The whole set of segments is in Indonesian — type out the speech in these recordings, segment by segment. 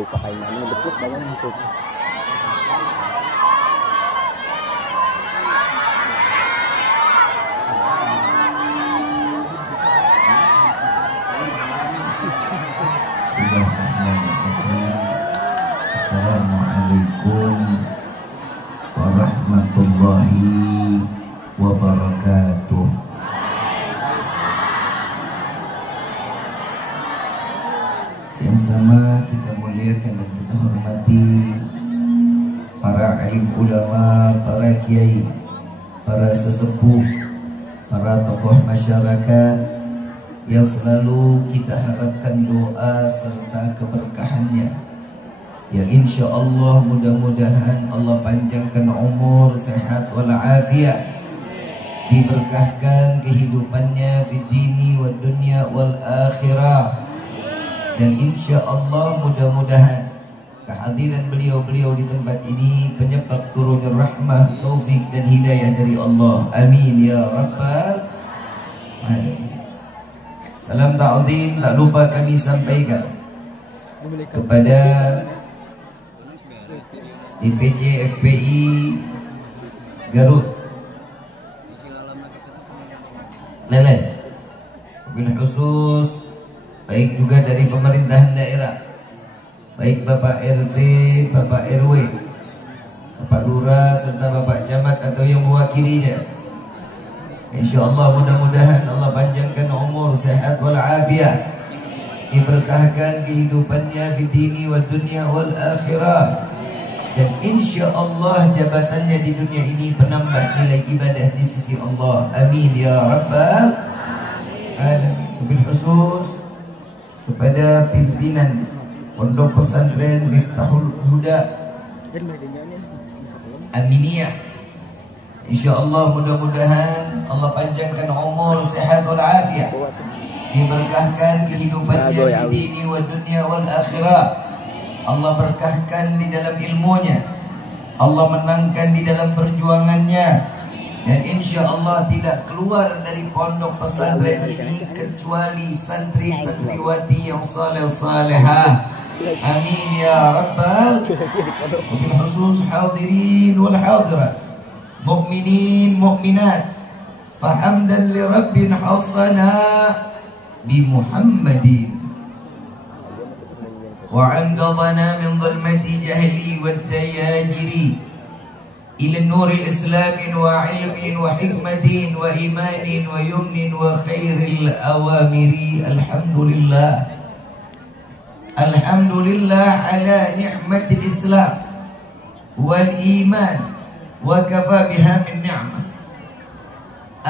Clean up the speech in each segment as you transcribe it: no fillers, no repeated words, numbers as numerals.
buka kain mana betul bawang masuk. Assalamualaikum warahmatullahi wabarakatuh. Yang sama kita muliakan dan kita hormati para alim ulama, para kiai, para sesepuh, para tokoh masyarakat yang selalu kita harapkan doa serta keberkahannya. Ya insya Allah mudah-mudahan Allah panjangkan umur, sehat walafiat, diberkahkan kehidupannya di dini wa dunya wal akhirah. Dan insya Allah mudah-mudahan kehadiran beliau-beliau di tempat ini penyebab turunnya rahmah, taufik dan hidayah dari Allah. Amin ya rabbal alamin. Salam ta'zim tak lupa kami sampaikan kepada DPC FPI Garut Leles, wabil khusus baik juga dari pemerintahan daerah, baik Bapak RT, Bapak RW, Bapak Lurah serta Bapak Camat atau yang mewakilinya. InsyaAllah mudah-mudahan Allah panjangkan umur, sehat walafiat, diberkahkan kehidupannya di dini wa dunya wal akhirah. Dan insya Allah jabatannya di dunia ini penambah nilai ibadah di sisi Allah. Amin ya rabbal alamin. Wabil khusus kepada pimpinan Pondok Pesantren Miftahul Huda Aminiyah, insya Allah mudah-mudahan Allah panjangkan umur, sehat walafiat, diberkahkan kehidupannya di dini wa dunya wal akhirah. Allah berkahkan di dalam ilmunya, Allah menangkan di dalam perjuangannya, dan insya Allah tidak keluar dari pondok pesantren ini kecuali santri-santriwati yang saleh-salehah. Amin ya rabbal alamin. Khusus hadirin wal hadirat, mukminin mukminat, fahamdan li rabbin hasana bi Muhammadin وعنقضنا من ظلمة جهلي والدياجري إلى النور الإسلام وعلم وحكمة وإيمان ويمن وخير الأوامر. الحمد لله، الحمد لله على نعمة الإسلام والإيمان وكفى بها من نعمة.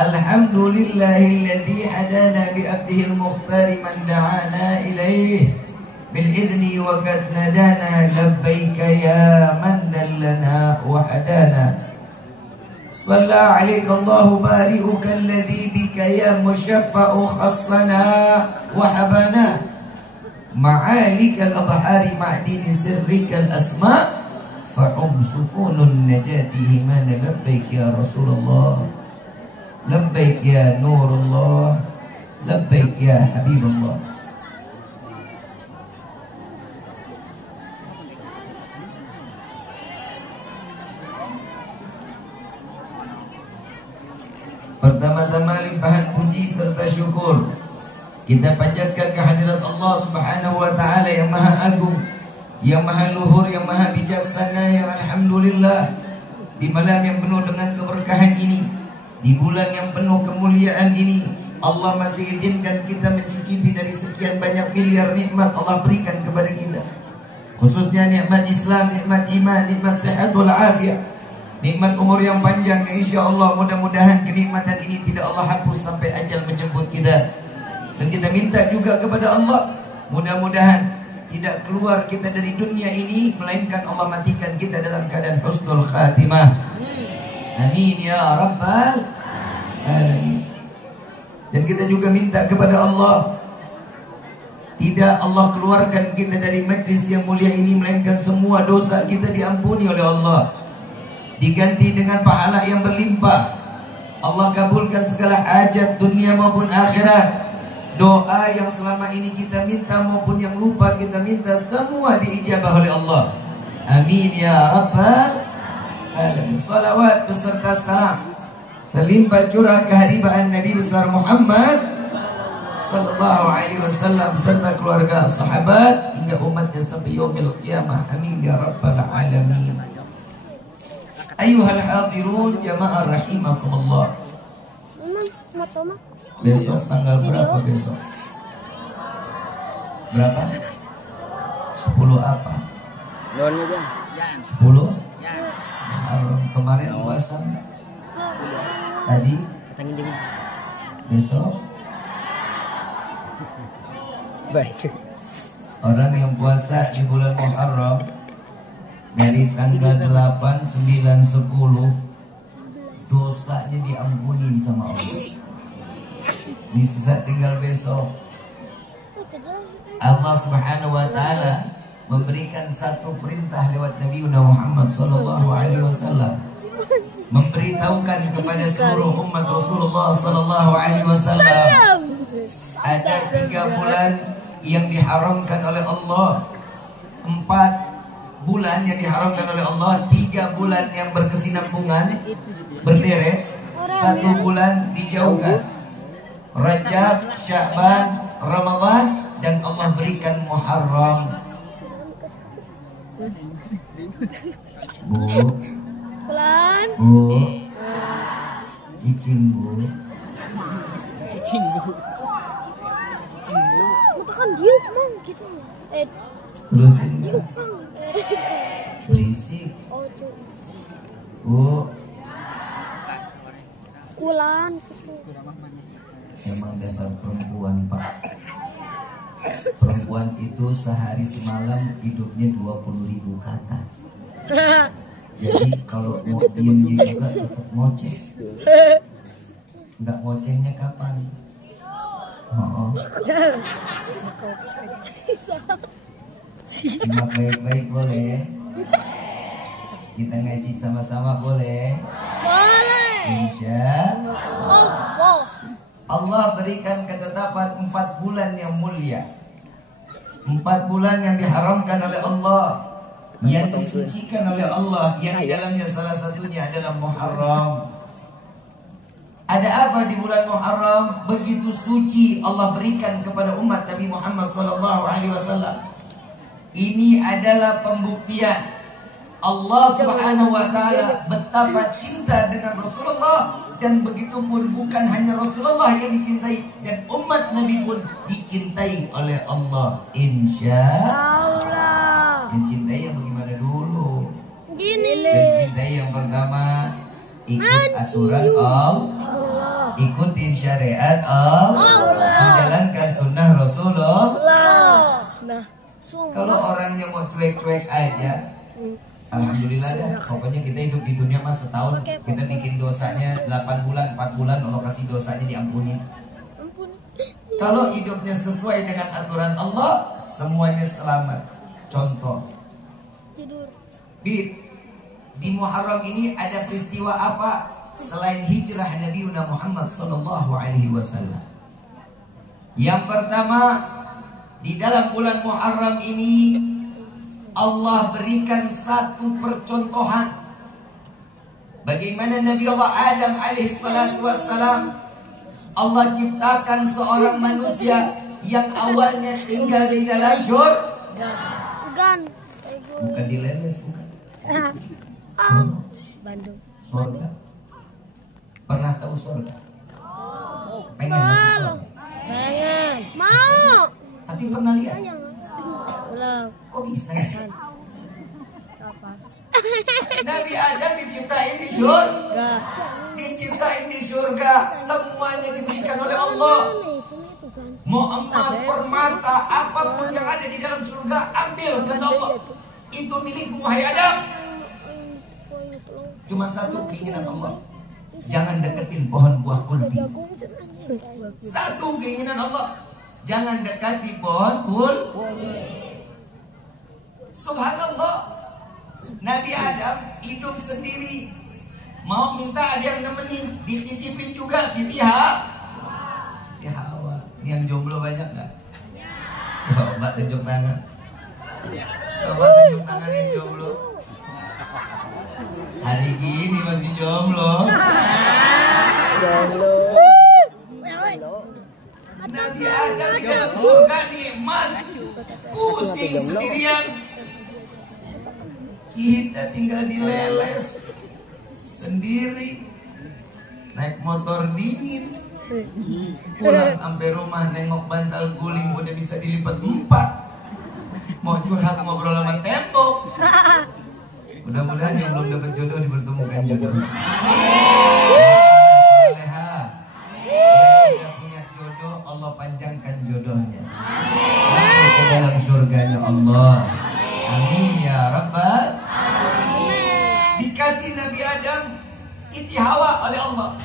الحمد لله الذي هدانا بأبده المختار من دعانا إليه بالإذن وقد ندانا لبيك يا من دلنا وحدانا. صلى عليك الله بارئك الذي بك يا مشفع خصنا وحبنا معالك الأبحار معدن سرك الأسماء فهم سكون النجاة همانا. لبيك يا رسول الله، لبيك يا نور الله، لبيك يا حبيب الله. Pertama-tama limpahan puji serta syukur kita panjatkan kehadirat Allah Subhanahu wa taala yang maha agung, yang maha luhur, yang maha bijaksana, yang alhamdulillah di malam yang penuh dengan keberkahan ini, di bulan yang penuh kemuliaan ini, Allah masih izinkan kita mencicipi dari sekian banyak miliar nikmat Allah berikan kepada kita, khususnya nikmat Islam, nikmat iman, nikmat sehat wal afiat, nikmat umur yang panjang. Insya Allah mudah-mudahan kenikmatan ini tidak Allah hapus sampai ajal menjemput kita. Dan kita minta juga kepada Allah, mudah-mudahan tidak keluar kita dari dunia ini melainkan Allah matikan kita dalam keadaan husnul khatimah. Amin ya rabbal alamin. Dan kita juga minta kepada Allah, tidak Allah keluarkan kita dari majlis yang mulia ini melainkan semua dosa kita diampuni oleh Allah, diganti dengan pahala yang berlimpah. Allah kabulkan segala hajat dunia maupun akhirat. Doa yang selama ini kita minta maupun yang lupa kita minta semua diijabah oleh Allah. Amin ya rabbal alamin. Salawat beserta salam terlimpah curah keharibaan Nabi besar Muhammad sallallahu alaihi wasallam serta keluarga, sahabat hingga umatnya sampai yaumil qiyamah. Amin ya rabbal alamin. Ayuhal hadirun jamaah rahimakumullah. Besok tanggal berapa besok? Berapa? 10 apa? 10? Kemarin puasa enggak? Tadi? Besok? Baik. Orang yang puasa di bulan Muharram dari tanggal 8, 9, 10 dosanya diampunin sama Allah. Bisa tinggal besok Allah Subhanahu wa taala memberikan satu perintah lewat Nabi Muhammad sallallahu alaihi wasallam, memberitahukan kepada seluruh umat Rasulullah sallallahu alaihi wasallam ada 3 bulan yang diharamkan oleh Allah, 4 bulan yang diharamkan oleh Allah, 3 bulan yang berkesinambungan berderet, 1 bulan dijauhkan, Rajab, Sya'ban, Ramadan, dan Allah berikan Muharram. Bu, Bu, cicing Bu, Kan dia mang gitu. terusin nggak? Berisik. Bu, Kulan. emang dasar perempuan Pak. Perempuan itu sehari semalam hidupnya 20.000 kata. Jadi kalau mau diem dia juga tetap ngoceh. Nggak ngocehnya kapan? Oh. Simak baik-baik boleh. Kita ngaji sama-sama boleh. Boleh. Insya Oh. Allah berikan ketetapan 4 bulan yang mulia, 4 bulan yang diharamkan oleh Allah, yang disucikan oleh Allah, yang di dalamnya salah satunya adalah Muharram. Ada apa di bulan Muharram begitu suci Allah berikan kepada umat Nabi Muhammad SAW? Ini adalah pembuktian Allah Subhanahu wa taala betapa cinta dengan Rasulullah, dan begitu pun bukan hanya Rasulullah yang dicintai, dan umat Nabi pun dicintai oleh Allah. Insya Allah. Yang cintai yang bagaimana dulu? Gini Yang cintai yang pertama ikut aturan Allah, ikutin syariat Allah, menjalankan sunnah Rasulullah. Nah, Kalau orangnya mau cuek-cuek aja, alhamdulillah dah. Pokoknya kita hidup di dunia mas setahun, kita bikin dosanya 8 bulan, 4 bulan Allah kasih dosanya diampuni. Kalau hidupnya sesuai dengan aturan Allah, semuanya selamat. Contoh, tidur. di Muharram ini ada peristiwa apa selain hijrah Nabi Muhammad SAW? Yang pertama, di dalam bulan Muharram ini Allah berikan satu percontohan bagaimana Nabi Allah Adam alaihissalatu wassalam Allah ciptakan seorang manusia yang awalnya tinggal di dalam surga. Bukan di Lemes, bukan. Bandung. Surga. Pernah tahu surga? Pengen masuk surga? Pengen. Mau. Tapi pernah lihat? Belum. Kok bisa ya? Apa? Nabi Adam diciptain di surga. Enggak. Diciptain di surga. Semuanya diberikan oleh Allah. Mau emas, permata, apapun yang ada di dalam surga, ambil kata Allah. Itu milikmu, hai Adam. Cuma satu keinginan Allah, jangan deketin pohon buah kulbi. Satu keinginan Allah, jangan dekati pohon kulbi. Subhanallah, Nabi Adam hidup sendiri, mau minta ada yang nemenin, dititipin juga Siti Hawa. Ini yang jomblo banyak nggak? Coba tunjuk tangan. Coba tunjuk tangan yang jomblo. Hari gini masih jomblo. Nabi Adam di dalam surga nikmat, pusing sendirian. Kita tinggal dileles sendiri, naik motor dingin, pulang sampai rumah nengok bantal guling udah bisa dilipat 4. Mau curhat ngobrol sama tembok. Mudah-mudahan yang belum dapat jodoh dipertemukan jodohnya. Yang punya jodoh Allah panjangkan jodohnya sampai ke dalam surganya Allah. Amin ya Rabbal. Dikasih Nabi Adam Siti Hawa oleh Allah.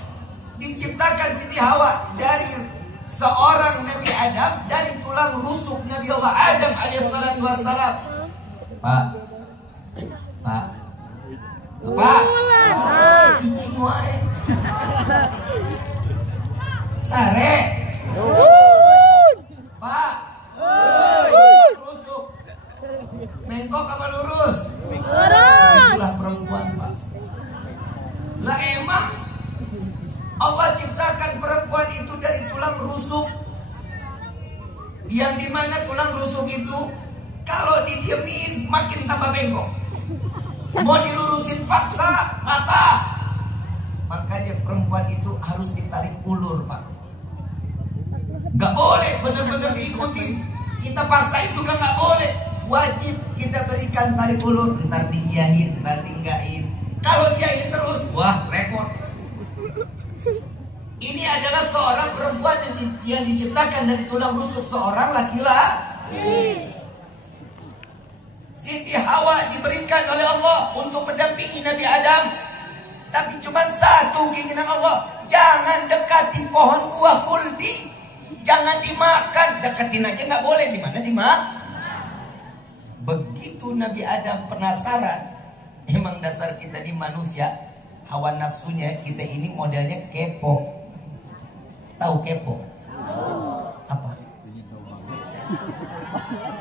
Diciptakan Siti Hawa dari seorang Nabi Adam, dari tulang rusuk Nabi Allah Adam alaihissalatu wassalam. Pak, cicing wae. Sare. Pak. Rusuk. Bengkok apa lurus? Lurus. Itulah perempuan, Pak. Lah emang Allah ciptakan perempuan itu dari tulang rusuk, yang dimana tulang rusuk itu kalau didiemin makin tambah bengkok. Mau dilurusin paksa patah. Makanya perempuan itu harus ditarik ulur, Pak. Gak boleh bener-bener diikuti. Kita paksain juga gak boleh. Wajib kita berikan tarik ulur. Ntar diiyahin, ntar tinggain. Kalau diiyahin terus, wah repot. Ini adalah seorang perempuan yang diciptakan dari tulang rusuk seorang laki-laki. Siti Hawa diberikan oleh Allah untuk mendampingi Nabi Adam. Tapi cuma satu keinginan Allah, jangan dekati pohon buah khuldi, jangan dimakan. Deketin aja nggak boleh, gimana dimakan? Begitu Nabi Adam penasaran, emang dasar kita di manusia, hawa nafsunya kita ini modelnya kepo. Tahu kepo? Apa?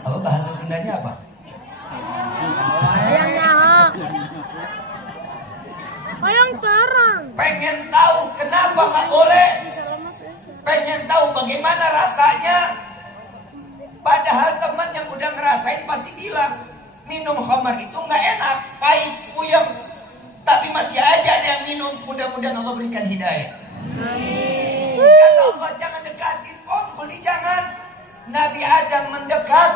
Apa bahasa Sundanya apa? Yang terang. Pengen tahu kenapa nggak boleh? Pengen tahu bagaimana rasanya? Padahal teman yang udah ngerasain pasti bilang minum khamar itu nggak enak, pahit, puyeng. Tapi masih aja ada yang minum. Mudah-mudahan Allah berikan hidayah. Kata Allah jangan dekatin pohon khuldi, jangan. Nabi Adam mendekat,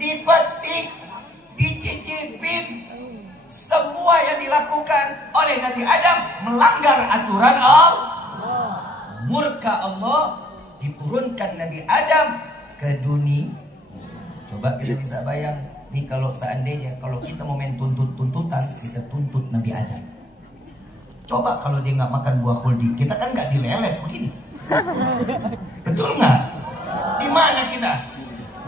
dipetik, dicicipin. Semua yang dilakukan oleh Nabi Adam melanggar aturan Allah. Murka Allah, diturunkan Nabi Adam ke dunia. Coba kita bisa bayang nih, kalau seandainya kalau kita mau main tuntutan, kita tuntut Nabi Adam. Coba kalau dia nggak makan buah khuldi, kita kan nggak dileles begini. Betul nggak? Di mana kita?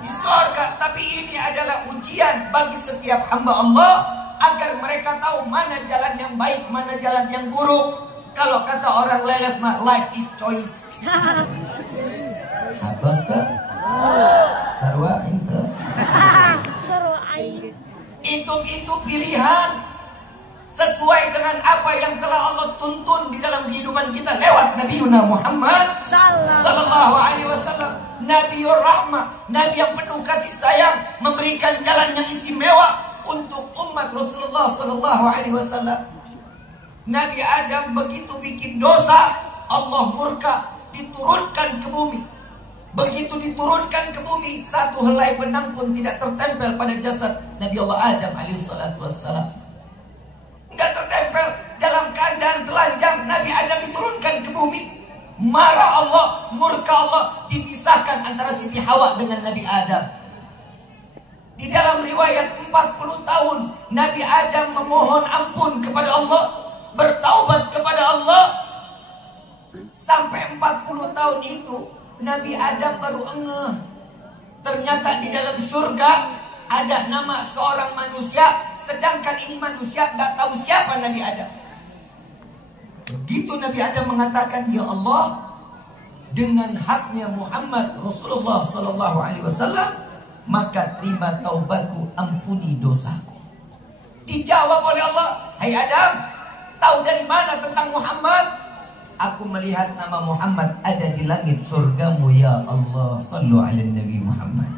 Di surga. Tapi ini adalah ujian bagi setiap hamba Allah, agar mereka tahu mana jalan yang baik, mana jalan yang buruk. Kalau kata orang leles mah, life is choice. Atos ke? Sarwa itu. Sarwa aing. Itu pilihan sesuai dengan apa yang telah Allah tuntun di dalam kehidupan kita lewat Nabi Muhammad sallallahu alaihi wasallam. Nabiur Rahmah, Nabi yang penuh kasih sayang, memberikan jalan yang istimewa untuk umat Rasulullah sallallahu alaihi wasallam. Nabi Adam begitu bikin dosa, Allah murka, diturunkan ke bumi. Begitu diturunkan ke bumi, satu helai benang pun tidak tertempel pada jasad Nabi Allah Adam alaihi salatu wassalam. Enggak tertempel, dalam keadaan telanjang Nabi Adam diturunkan ke bumi. Marah Allah, murka Allah, dipisahkan antara Siti Hawa dengan Nabi Adam. Di dalam riwayat 40 tahun Nabi Adam memohon ampun kepada Allah, bertaubat kepada Allah. Sampai 40 tahun itu Nabi Adam baru ngeh, ternyata di dalam surga ada nama seorang manusia, sedangkan ini manusia nggak tahu siapa Nabi Adam. Begitu Nabi Adam mengatakan, ya Allah, dengan haknya Muhammad Rasulullah sallallahu alaihi wasallam, maka terima taubatku, ampuni dosaku. Dijawab oleh Allah, hai Adam, tahu dari mana tentang Muhammad? Aku melihat nama Muhammad ada di langit surgamu ya Allah. Sallu ala Nabi Muhammad.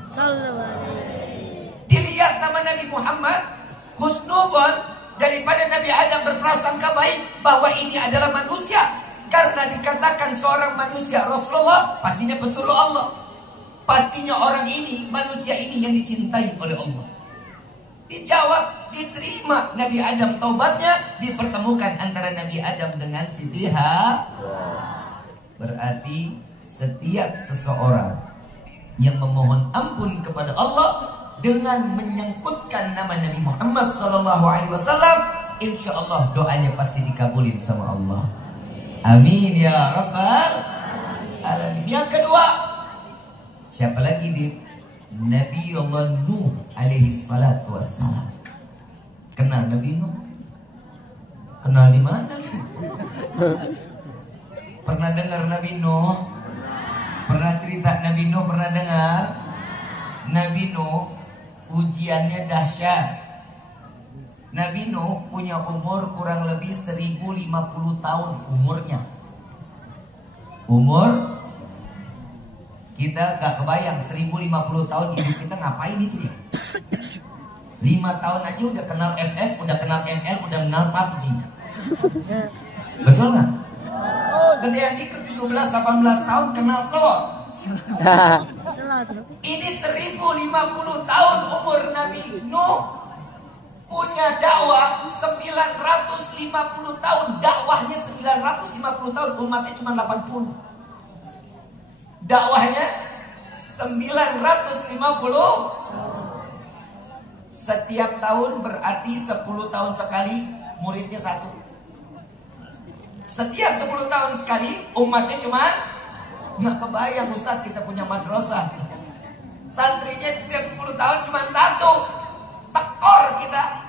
Dilihat nama Nabi Muhammad, husnuzon daripada Nabi Adam berprasangka baik bahwa ini adalah manusia. Karena dikatakan seorang manusia Rasulullah, pastinya pesuruh Allah. Pastinya orang ini, manusia ini yang dicintai oleh Allah. Dijawab, diterima Nabi Adam taubatnya, dipertemukan antara Nabi Adam dengan Siti Hawa. Berarti setiap seseorang yang memohon ampun kepada Allah dengan menyangkutkan nama Nabi Muhammad SAW, insya Allah doanya pasti dikabulin sama Allah. Amin ya Rabbal Alamin. Yang kedua, siapa lagi di Nabi Allah Nuh alaihi salatu wassalam. Kenal Nabi Nuh? Kenal di mana? Pernah dengar Nabi Nuh? Pernah cerita Nabi Nuh? Pernah dengar? Nabi Nuh ujiannya dahsyat. Nabi Nuh punya umur kurang lebih 1050 tahun umurnya. Umur kita gak kebayang 1050 tahun hidup kita ngapain itu ya. 5 tahun aja udah kenal FF, udah kenal ML, udah kenal PUBG. Betul gak? Gedean dikit 17-18 tahun kenal slot. Ini 1050 tahun umur Nabi Nuh. Punya dakwah 950 tahun. Dakwahnya 950 tahun, umatnya cuma 80. Dakwahnya 950. Setiap tahun berarti 10 tahun sekali muridnya satu. Setiap 10 tahun sekali umatnya cuma, nggak kebayang Ustaz kita punya madrasah. Santrinya setiap 10 tahun cuma satu. Tekor kita.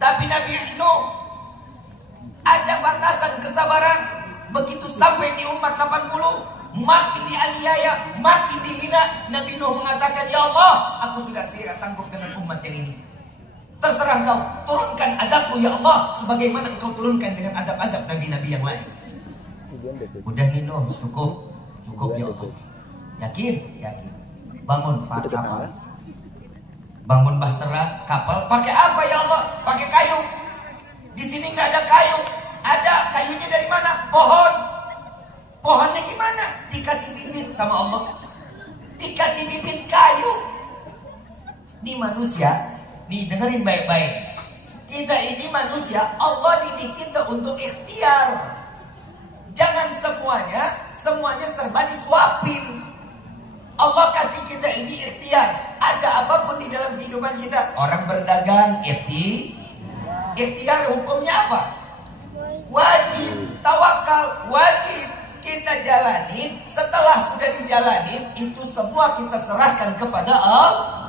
Tapi Nabi Nuh ada batasan kesabaran. Begitu sampai di umat 80, makin dianiaya, makin dihina. Nabi Nuh mengatakan, ya Allah, aku sudah tidak sanggup dengan umat yang ini. Terserah engkau, turunkan azabmu ya Allah, sebagaimana engkau turunkan dengan azab-azab nabi-nabi yang lain. Udah nih Nuh, cukup ya Allah. Yakin? Yakin. Bangun kapal. Bangun bahtera kapal. Pakai apa ya Allah? Pakai kayu. Di sini nggak ada kayu. Ada kayunya dari mana? Pohon. Pohonnya gimana? Dikasih bibit sama Allah. Dikasih bibit kayu. Ini manusia. Nih dengerin baik-baik. Kita ini manusia. Allah didik kita untuk ikhtiar. Jangan semuanya serba disuapin. Allah kasih kita ini ikhtiar. Ada apapun di dalam kehidupan kita. Orang berdagang ikhtiar hukumnya apa? Wajib. Tawakal wajib. Kita jalanin. Setelah sudah dijalanin, itu semua kita serahkan kepada Allah.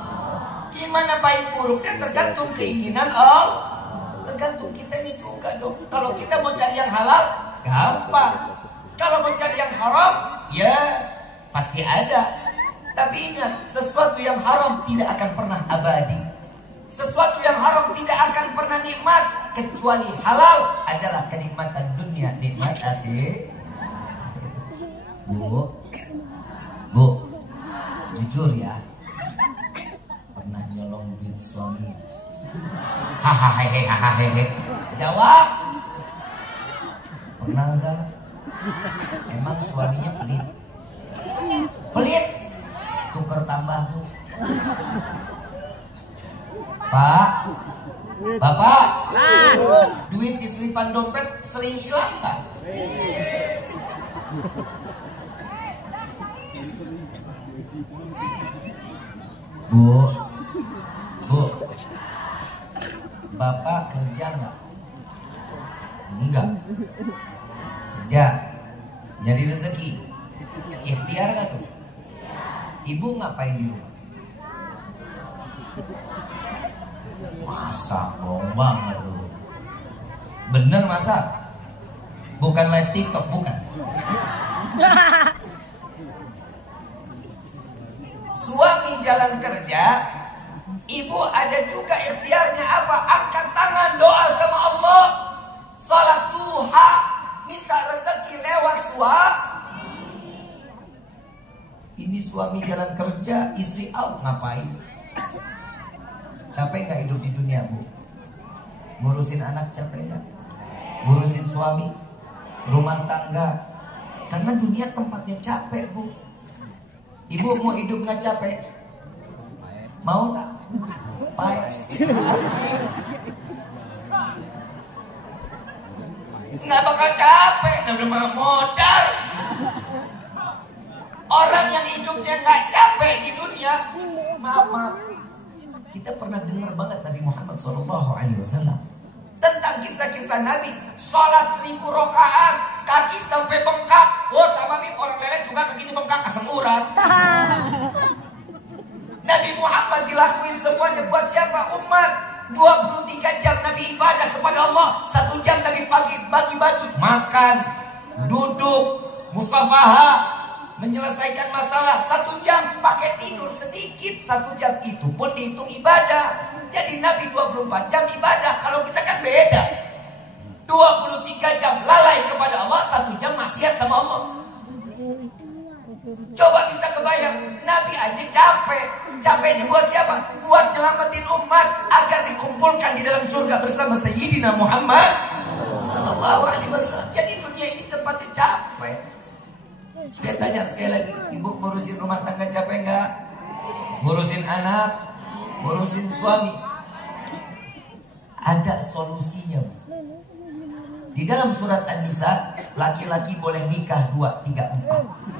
Gimana baik buruknya tergantung keinginan Allah. Tergantung kitanya juga dong. Kalau kita mau cari yang halal, gampang. Kalau mau cari yang haram, ya pasti ada. Tapi ingat, sesuatu yang haram tidak akan pernah abadi. Sesuatu yang haram tidak akan pernah nikmat. Kecuali halal adalah kenikmatan dunia, nikmat akhir. Bu, jujur ya, pernah nyolong duit suami? Hahaha. Jawab. Pernah enggak? Emang suaminya pelit? Pelit? Tuker tambah Bu. Pak, Bapak, duit di selipan dompet sering hilang nggak? Bu, Bapak kerja nggak? Enggak. Kerja, nyari rezeki. Ikhtiar nggak tuh? Ibu ngapain di rumah? Masak, bohong banget lu. Bener masak? Bukan live TikTok, bukan. Suami jalan kerja, ibu ada juga ikhtiarnya apa? Angkat tangan doa sama Allah, salat duha, minta rezeki lewat suami. Ini suami jalan kerja, istri out, ngapain? Capek gak hidup di dunia, Bu? Ngurusin anak capek gak? Ngurusin suami, rumah tangga. Karena dunia tempatnya capek, Bu. Ibu mau hidup gak capek? Mau gak? Payah. Nggak bakal capek, udah modal. Orang yang hidupnya nggak capek di dunia, maaf, kita pernah dengar banget Nabi Muhammad SAW tentang kisah-kisah Nabi. Sholat 1000 rakaat, kaki sampai bengkak. Oh, sama nih orang lele juga kakinya bengkak, asam urat. Nabi Muhammad dilakuin semuanya buat siapa? Umat. 23 jam Nabi ibadah kepada Allah, 1 jam Nabi pagi bagi-bagi makan, duduk, musafahah, menyelesaikan masalah. 1 jam pakai tidur sedikit, 1 jam itu pun dihitung ibadah. Jadi Nabi 24 jam ibadah. Kalau kita kan beda, 23 jam lalai kepada Allah, 1 jam maksiat sama Allah. Coba bisa kebayang, Nabi aja capek. Capeknya buat siapa? Buat nyelamatin umat agar dikumpulkan di dalam surga bersama Sayyidina Muhammad Sallallahu Alaihi Wasallam. Jadi dunia ini tempatnya capek. Saya tanya sekali lagi, ibu ngurusin rumah tangga capek nggak? Ngurusin anak, ngurusin suami. Ada solusinya. Di dalam surat An-Nisa, laki-laki boleh nikah 2, 3, 4.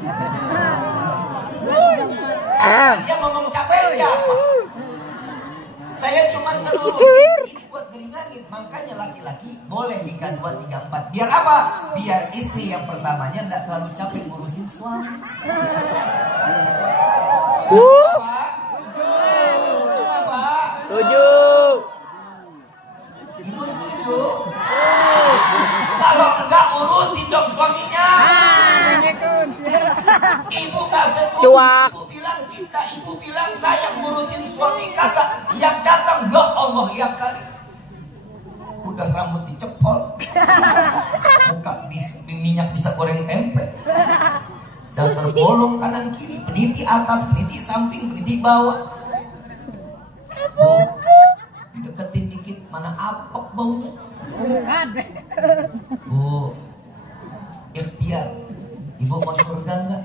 Dia ngomong capek siapa? Saya cuma ngelurusin ini buat ngeringanin. Makanya laki-laki boleh nikah 2, 3, 4. Biar apa? Biar istri yang pertamanya nggak terlalu capek ngurusin suami. Setuju. Ibu setuju? Kalau enggak urusin dong suaminya. Ibu nggak setuju. Cuak. Ibu bilang cinta, ibu bilang sayang, ngurusin suami kagak. Yang datang ya Allah ya kali. Udah rambut dicepol, muka minyak bisa goreng tempe, dasar bolong kanan kiri, peniti atas, peniti samping, peniti bawah. Oh, dideketin dikit mana apok baunya. Oh, ikhtiar. Ibu mau surga enggak?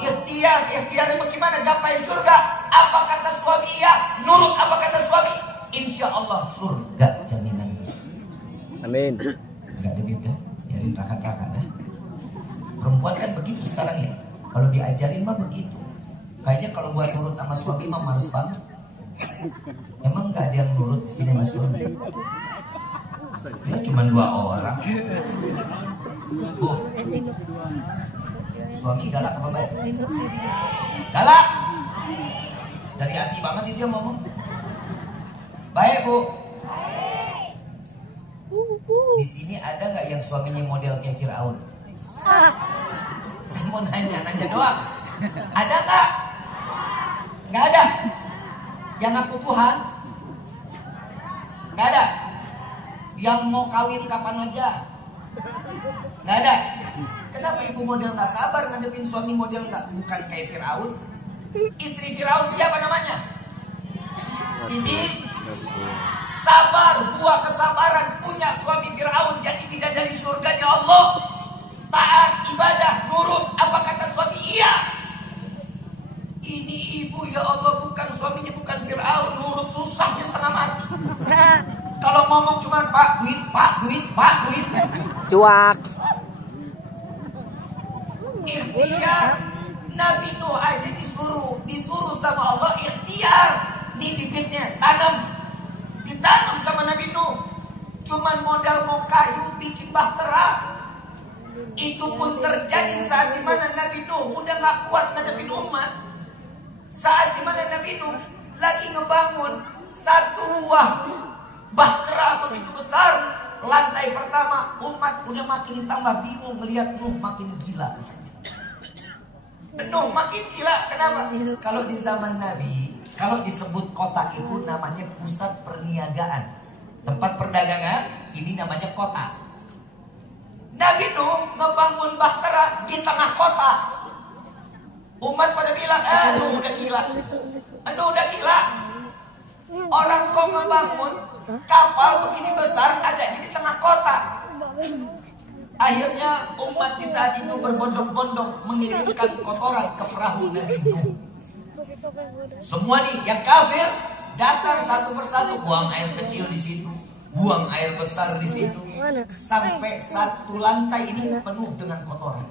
Ikhtiarnya bagaimana? Gapai surga. Apa kata suami? Iya. Nurut apa kata suami? Insya Allah surga jaminannya. Amin. Enggak ada beda. Biarin rakat-rakat dah. Perempuan kan begitu sekarang ya. Kalau diajarin mah begitu. Kayaknya kalau buat nurut sama suami mah males banget. Emang nggak ada yang nurut di sini mas suami? Ya cuma 2 orang. Oh. Suami galak apa baik? Galak. Dari hati banget itu yang ngomong. Baik bu. Di sini ada nggak yang suaminya model kayak Fir'aun? Saya mau nanya doang. Ada nggak? Nggak ada. Yang ngaku Tuhan? Nggak ada. Yang mau kawin kapan aja? Nggak ada. Kenapa ibu model nggak sabar ngadepin suami model nggak? Bukan kayak Fir'aun. Istri Fir'aun siapa namanya? Siti. Sabar, buah kesabaran, punya suami Fir'aun jadi bidadari surganya Allah. Taat, ibadah, nurut, apa kata suami? Iya. Ini ibu ya Allah, bukan suaminya, bukan Fir'aun. Nurut susahnya setengah mati. Kalau ngomong cuma pak duit, pak duit, pak duit. Cuak. Ikhtiar. Nabi Nuh aja disuruh sama Allah ikhtiar. Nih bibitnya tanam, ditanam sama Nabi Nuh. Cuman modal mau kayu bikin bahtera. Itu pun terjadi saat dimana Nabi Nuh udah gak kuat ngadepin umat. Saat dimana Nabi Nuh lagi ngebangun satu buah bahtera begitu besar. Lantai pertama umat udah makin tambah bingung melihat Nuh makin gila. Nuh makin gila. Kenapa? Kalau di zaman Nabi, kalau disebut kota itu namanya pusat perniagaan, tempat perdagangan, ini namanya kota. Nabi Nuh ngebangun bahtera di tengah kota. Umat pada bilang, aduh udah gila. Aduh udah gila. Orang kok ngebangun kapal begini besar ada di tengah kota. Akhirnya umat di saat itu berbondong-bondong mengirimkan kotoran ke perahu Nabi Nuh. Semua nih yang kafir datang satu persatu, buang air kecil di situ, buang air besar di situ, sampai satu lantai ini penuh dengan kotoran.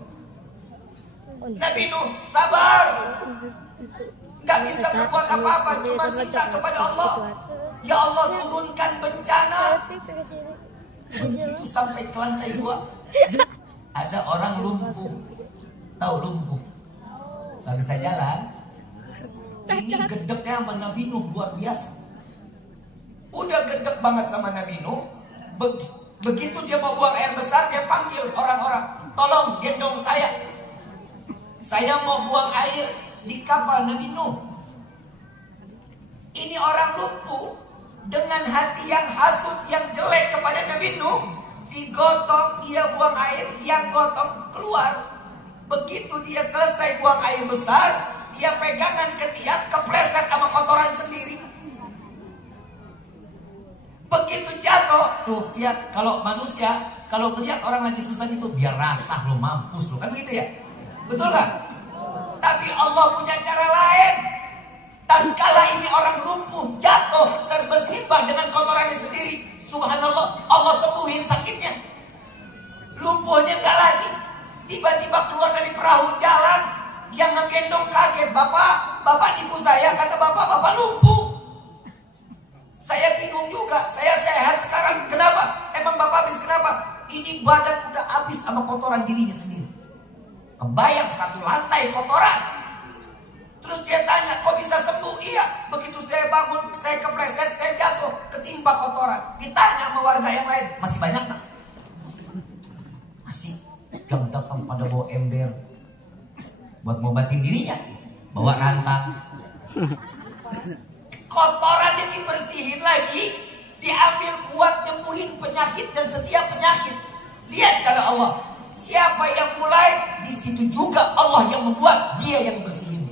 Nabi Nuh sabar, nggak bisa berbuat apa-apa, cuma minta kepada Allah, ya Allah turunkan bencana. Begitu sampai ke lantai 2 ada orang lumpuh. Tahu lumpuh? Gak bisa jalan. Ini gedeknya sama Nabi Nuh luar biasa. Udah gedek banget sama Nabi Nuh. Begitu dia mau buang air besar, dia panggil orang-orang, tolong gendong saya. Saya mau buang air di kapal Nabi Nuh. Ini orang lumpuh dengan hati yang hasut, yang jelek kepada Nabi Nuh, digotong, dia buang air, yang gotong keluar. Begitu dia selesai buang air besar, dia pegangan ketiak, kepleset sama kotoran sendiri. Begitu jatuh, tuh ya kalau manusia, kalau melihat orang lagi susah itu, biar rasah lo, mampus lo, kan begitu ya? Betul gak? Tapi Allah punya cara lain. Tatkala ini orang lumpuh, jatuh, terbersibah dengan kotorannya sendiri, subhanallah, Allah sembuhin sakitnya. Lumpuhnya enggak lagi. Tiba-tiba keluar dari perahu jalan, yang ngegendong kaget, bapak ibu saya, kata bapak lumpuh. Saya bingung juga, saya sehat sekarang, kenapa? Emang bapak habis kenapa? Ini badan udah habis sama kotoran dirinya sendiri. Kebayang satu lantai kotoran. Terus dia tanya, kok bisa sembuh? Iya, begitu saya bangun, saya kepleset, saya jatuh, ketimpa kotoran. Ditanya sama warga yang lain, masih banyak nggak? Masih. Yang datang pada bawa ember buat ngobatin dirinya, bawa rantang. Kotorannya dibersihin lagi, diambil buat nyembuhin penyakit dan setiap penyakit. Lihat cara Allah. Siapa yang mulai, di situ juga Allah yang membuat, dia yang bersihin.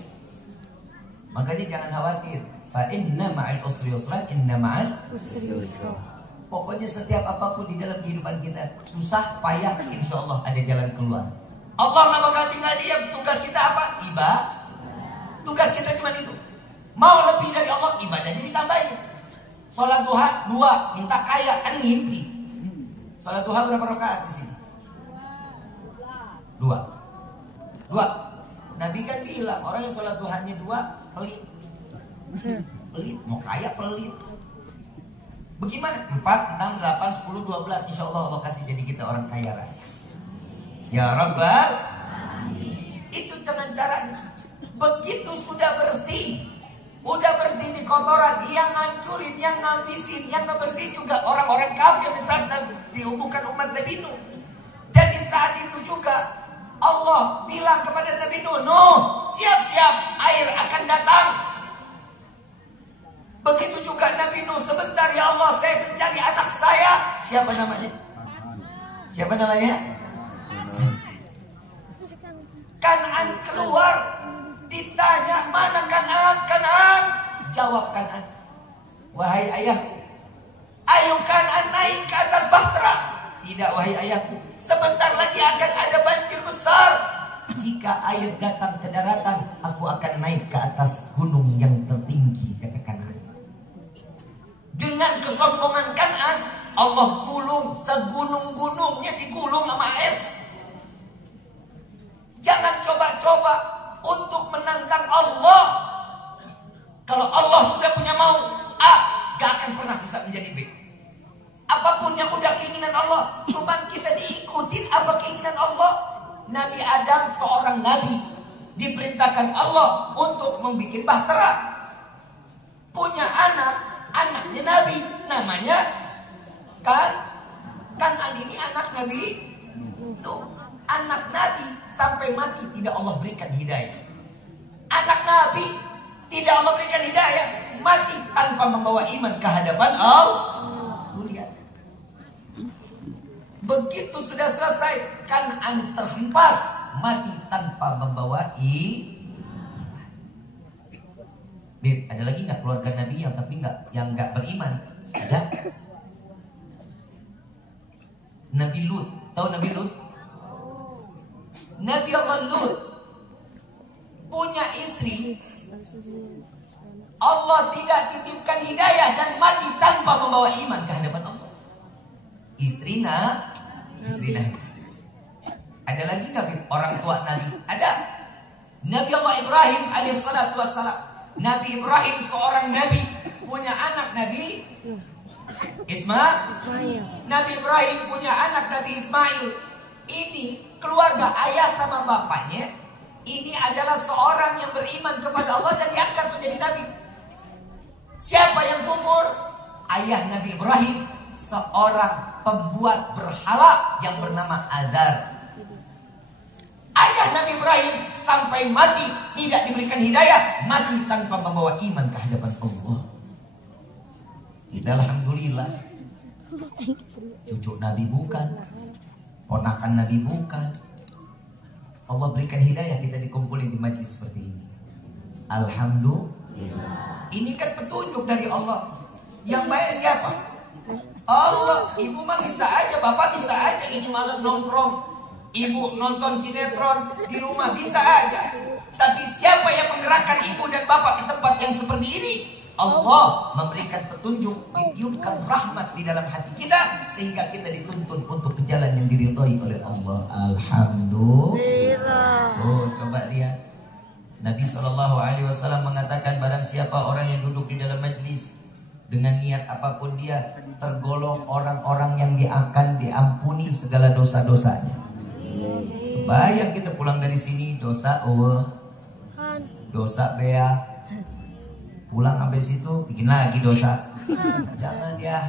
Makanya jangan khawatir. Fa inna ma'al usri yusra, inna ma'al usri yusra. Pokoknya setiap apapun di dalam kehidupan kita, susah, payah, insya Allah ada jalan keluar. Allah nggak bakal tinggal diam. Tugas kita apa? Ibadah. Tugas kita cuma itu. Mau lebih dari Allah, ibadahnya ditambahin. Sholat duha 2, minta kaya, kan ngimpi. Sholat duha berapa rakaat di sini? 2. Nabi kan bilang orang yang sholat duhanya 2 pelit. Pelit, mau kaya pelit. Bagaimana? 4, 6, 8, 10, 12. Insya Allah Allah kasih jadi kita orang kaya raya. Ya Rabbal. Itu dengan caranya. Begitu sudah bersih, di kotoran, yang ngancurin, yang ngabisin, yang ngebersihin juga orang-orang kafir di sana, dihubungkan umat Nabi Nuh. Dan di saat itu juga Allah bilang kepada Nabi Nuh, Nuh, siap-siap, air akan datang. Begitu juga Nabi Nuh, sebentar ya Allah, saya mencari anak saya. Siapa namanya? Siapa namanya? Kan'an keluar, ditanya mana Kan'an? Kan'an, jawab Kan'an, wahai ayahku, ayo Kan'an naik ke atas bahtera. Tidak wahai ayahku, sebentar lagi akan ada banjir besar. Jika air datang ke daratan, aku akan naik ke atas gunung yang tertinggi, kata Kan'an. Dengan kesombongan Kan'an, Allah gulung segunung-gunungnya, digulung sama air. Jangan coba-coba untuk menantang Allah. Kalau Allah sudah punya mau A, gak akan pernah bisa menjadi B. Apapun yang udah keinginan Allah, cuman kita diikutin apa keinginan Allah. Nabi Adam seorang nabi, diperintahkan Allah untuk membuat bahtera. Punya anaknya Nabi, namanya Kan'an. Ini anak Nabi Nuh. Anak Nabi sampai mati tidak Allah berikan hidayah. Anak Nabi tidak Allah berikan hidayah, mati tanpa membawa iman ke hadapan Allah. Lihat. Begitu sudah selesai, Kan'an terhempas, mati tanpa membawa iman. Ada lagi nggak keluarga Nabi yang nggak beriman? Ada. Nabi Lut, tahu Nabi Lut? Nabi Allah Lut punya istri, Allah tidak titipkan hidayah dan mati tanpa membawa iman ke hadapan Allah. Istri Nabi. Ada lagi nggak orang tua Nabi? Ada. Nabi Allah Ibrahim alaihissalatu wassalam. Nabi Ibrahim seorang Nabi, punya anak Nabi Ismail. Nabi Ibrahim punya anak Nabi Ismail. Ini keluarga ayah sama bapaknya. Ini adalah seorang yang beriman kepada Allah dan diangkat menjadi Nabi. Siapa yang kufur? Ayah Nabi Ibrahim, seorang pembuat berhala yang bernama Azar. Ayah Nabi Ibrahim sampai mati tidak diberikan hidayah, mati tanpa membawa iman ke hadapan Allah. Kita alhamdulillah, cucu Nabi bukan, ponakan Nabi bukan. Allah berikan hidayah, kita dikumpulin di majlis seperti ini. Alhamdulillah. Ini kan petunjuk dari Allah. Yang baik siapa? Allah. Ibu mah bisa aja, bapak bisa aja ini malam nongkrong. Ibu nonton sinetron di rumah bisa aja. Tapi siapa yang menggerakkan ibu dan bapak ke tempat yang seperti ini? Allah memberikan petunjuk, ditiupkan rahmat di dalam hati kita sehingga kita dituntun untuk ke jalan yang diridhai oleh Allah. Alhamdulillah. Oh, coba lihat. Nabi SAW mengatakan barang siapa orang yang duduk di dalam majlis dengan niat apapun dia, tergolong orang-orang yang akan diampuni segala dosa-dosanya. Bayang kita pulang dari sini dosa dosa bea, pulang sampai situ bikin lagi dosa. Jangan ya,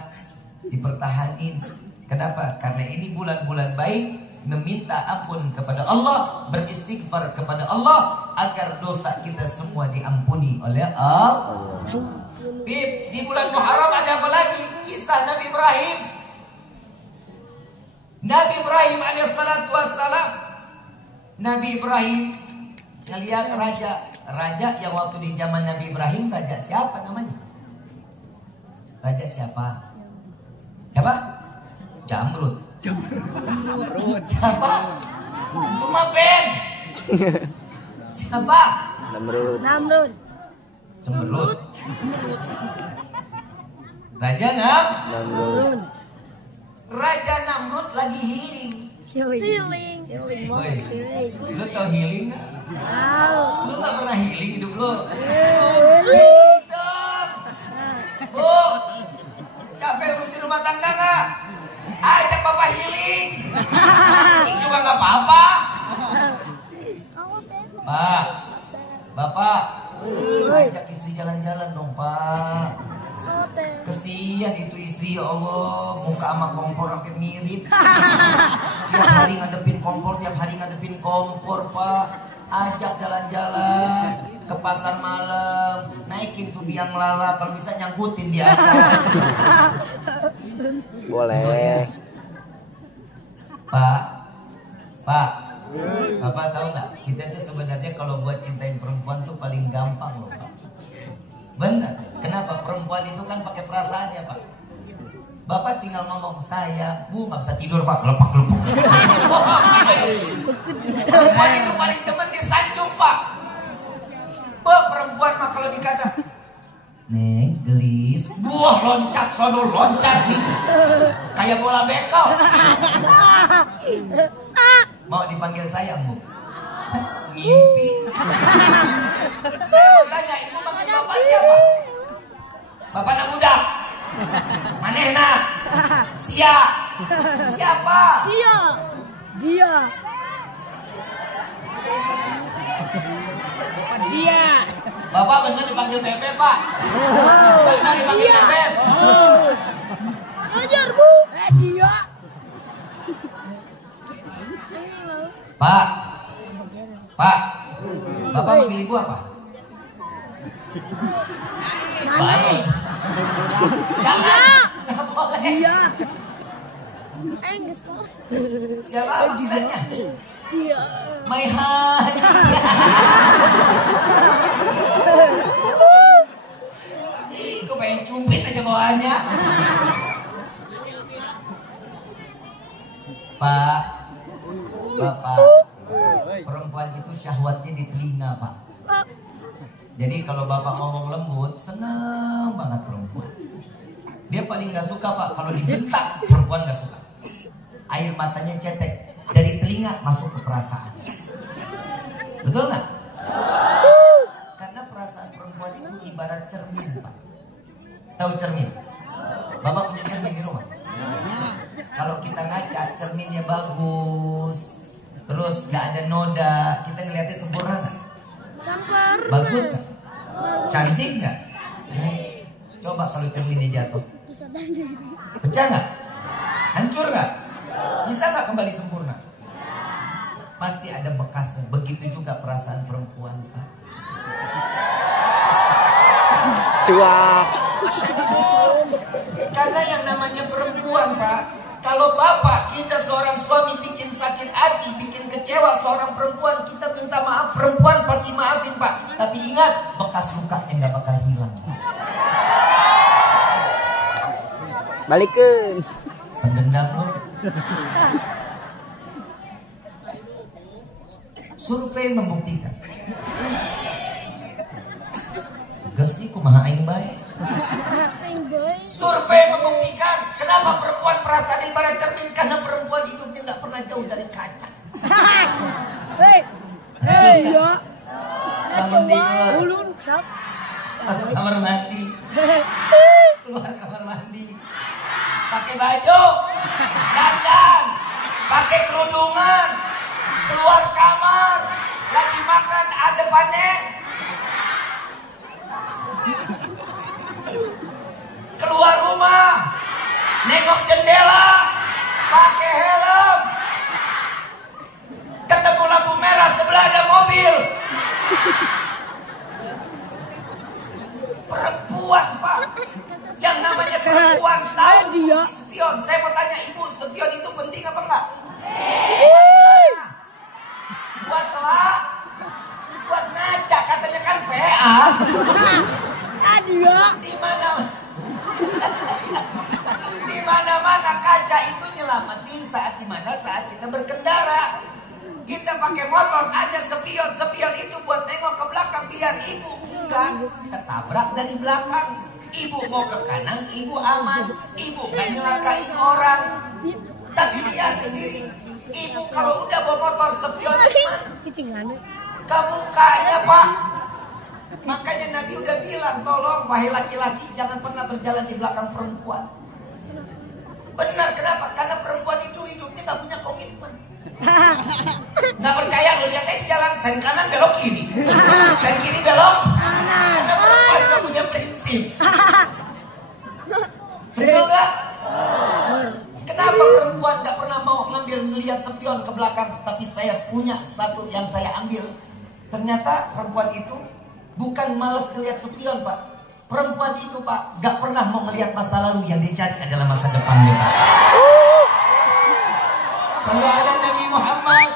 dipertahanin. Kenapa? Karena ini bulan-bulan baik, meminta ampun kepada Allah, beristighfar kepada Allah agar dosa kita semua diampuni oleh Allah. Bib, di bulan Muharram ada apa lagi? Kisah Nabi Ibrahim. Nabi Ibrahim alaihissalatu wassalam. Nabi Ibrahim ngelihat raja yang waktu di zaman Nabi Ibrahim, raja siapa namanya? Raja siapa? Siapa? Jamrud. Siapa? Itu mah Ben. Siapa? Namrud. Jamrud. Raja Namrud. Raja Namrud lagi healing. Woi, lu tau healing gak? Lu gak pernah healing hidup lu? Dong. Bu, capek urusin rumah tangga gak? Ajak papa healing. Healing juga gak apa-apa. Pak, bapak, ajak istri jalan-jalan dong pak. Kesian itu istri, ya Allah, muka sama kompor sampai mirip. Tiap hari ngadepin kompor, pak. Ajak jalan-jalan ke pasar malam, naikin tuh biang lala, kalau bisa nyangkutin di atas. Boleh. Pak, Bapak tahu nggak? Kita tuh sebenarnya kalau buat cintain perempuan tuh paling gampang loh, Pak. Benar. Kenapa? Perempuan itu kan pakai perasaan ya, Pak. Bapak tinggal ngomong, saya, Bu, nggak bisa tidur, Pak. Lepak-lepak. Perempuan itu paling demen disanjung, Pak. Perempuan mah kalau dikata, Neng, gelis, buah loncat, sono loncat sini. Kayak bola bekel. Mau dipanggil sayang, Bu? Ngimpi. Saya mau tanya, Ibu panggil Bapak siapa? Bapak anak muda. Manehna. Siapa? Dia. Bapak bener dipanggil Bebe, Pak? Bener dipanggil Bebe? Ajar, Bu. Dia. Pak, Pak, Bapak manggil ibu apa? Baik. Jangan. Nggak boleh. Dia. Enggak sekolah. Siapa panggilannya? Dia. My honey. Ih, gue pengen cubit aja bawaannya. Pak, Bapak, perempuan itu syahwatnya di telinga, Pak. Jadi kalau Bapak ngomong lembut, senang banget perempuan. Dia paling gak suka, Pak, kalau dibentak, perempuan gak suka. Air matanya cetek, dari telinga masuk ke perasaan. Betul nggak? Karena perasaan perempuan itu ibarat cermin, Pak. Tahu cermin? Bapak punya cermin di rumah? Kalau kita ngaca, cerminnya bagus, terus nggak ada noda, kita ngeliatnya sempurna nggak? Bagus nggak? Cantik nggak? Coba kalau cerminnya jatuh, pecah nggak? Hancur nggak? Bisa nggak kembali sempurna? Pasti ada bekasnya. Begitu juga perasaan perempuan, Pak. Cuak. Karena yang namanya perempuan, Pak, kalau bapak kita seorang suami bikin sakit hati, bikin kecewa seorang perempuan, kita minta maaf, perempuan pasti maafin, Pak. Tapi ingat, bekas luka yang gak bakal hilang. Balikin. Pendendam lo. Survei membuktikan. Gesi kumaha aing bae. Survei membuktikan kenapa perempuan perasaan ibarat cermin, karena perempuan hidupnya nggak pernah jauh dari kaca. Hei, ya. Bangun tidur, Ulun sap. masuk kamar mandi, keluar kamar mandi, pakai baju, dandan, pakai kerudungan, keluar kamar, lagi makan ada panen. Keluar rumah, nengok jendela, pakai helm, ketemu lampu merah sebelah ada mobil. Perempuan, Pak, yang namanya perempuan tahu Dia. spion. Saya mau tanya ibu, spion itu penting apa enggak? Buat selak, buat ngaca, katanya kan PA. Dia. Di mana-mana kaca itu nyelamatin saat kita berkendara. Kita pakai motor ada spion, spion itu buat nengok ke belakang biar ibu bukan ketabrak dari belakang. Ibu mau ke kanan, ibu aman, ibu gak nyelakain orang. Tapi lihat sendiri, ibu kalau udah bawa motor spion ke mukanya, Pak. Makanya Nabi udah bilang, tolong wahai laki-laki jangan pernah berjalan di belakang perempuan. Benar, kenapa? Karena perempuan itu hidupnya gak punya komitmen. Gak percaya, lo lihat aja jalan, sen kanan belok kiri, sen kiri belok kanan. Karena perempuan gak punya prinsip. Betul gak? Kenapa perempuan gak pernah mau ngambil ngelihat spion ke belakang? Tapi saya punya satu yang saya ambil. Ternyata perempuan itu bukan malas ngelihat spion, Pak. Perempuan itu, Pak, gak pernah mau melihat masa lalu, yang dicari adalah masa depannya, Pak. Kalau ada Nabi Muhammad,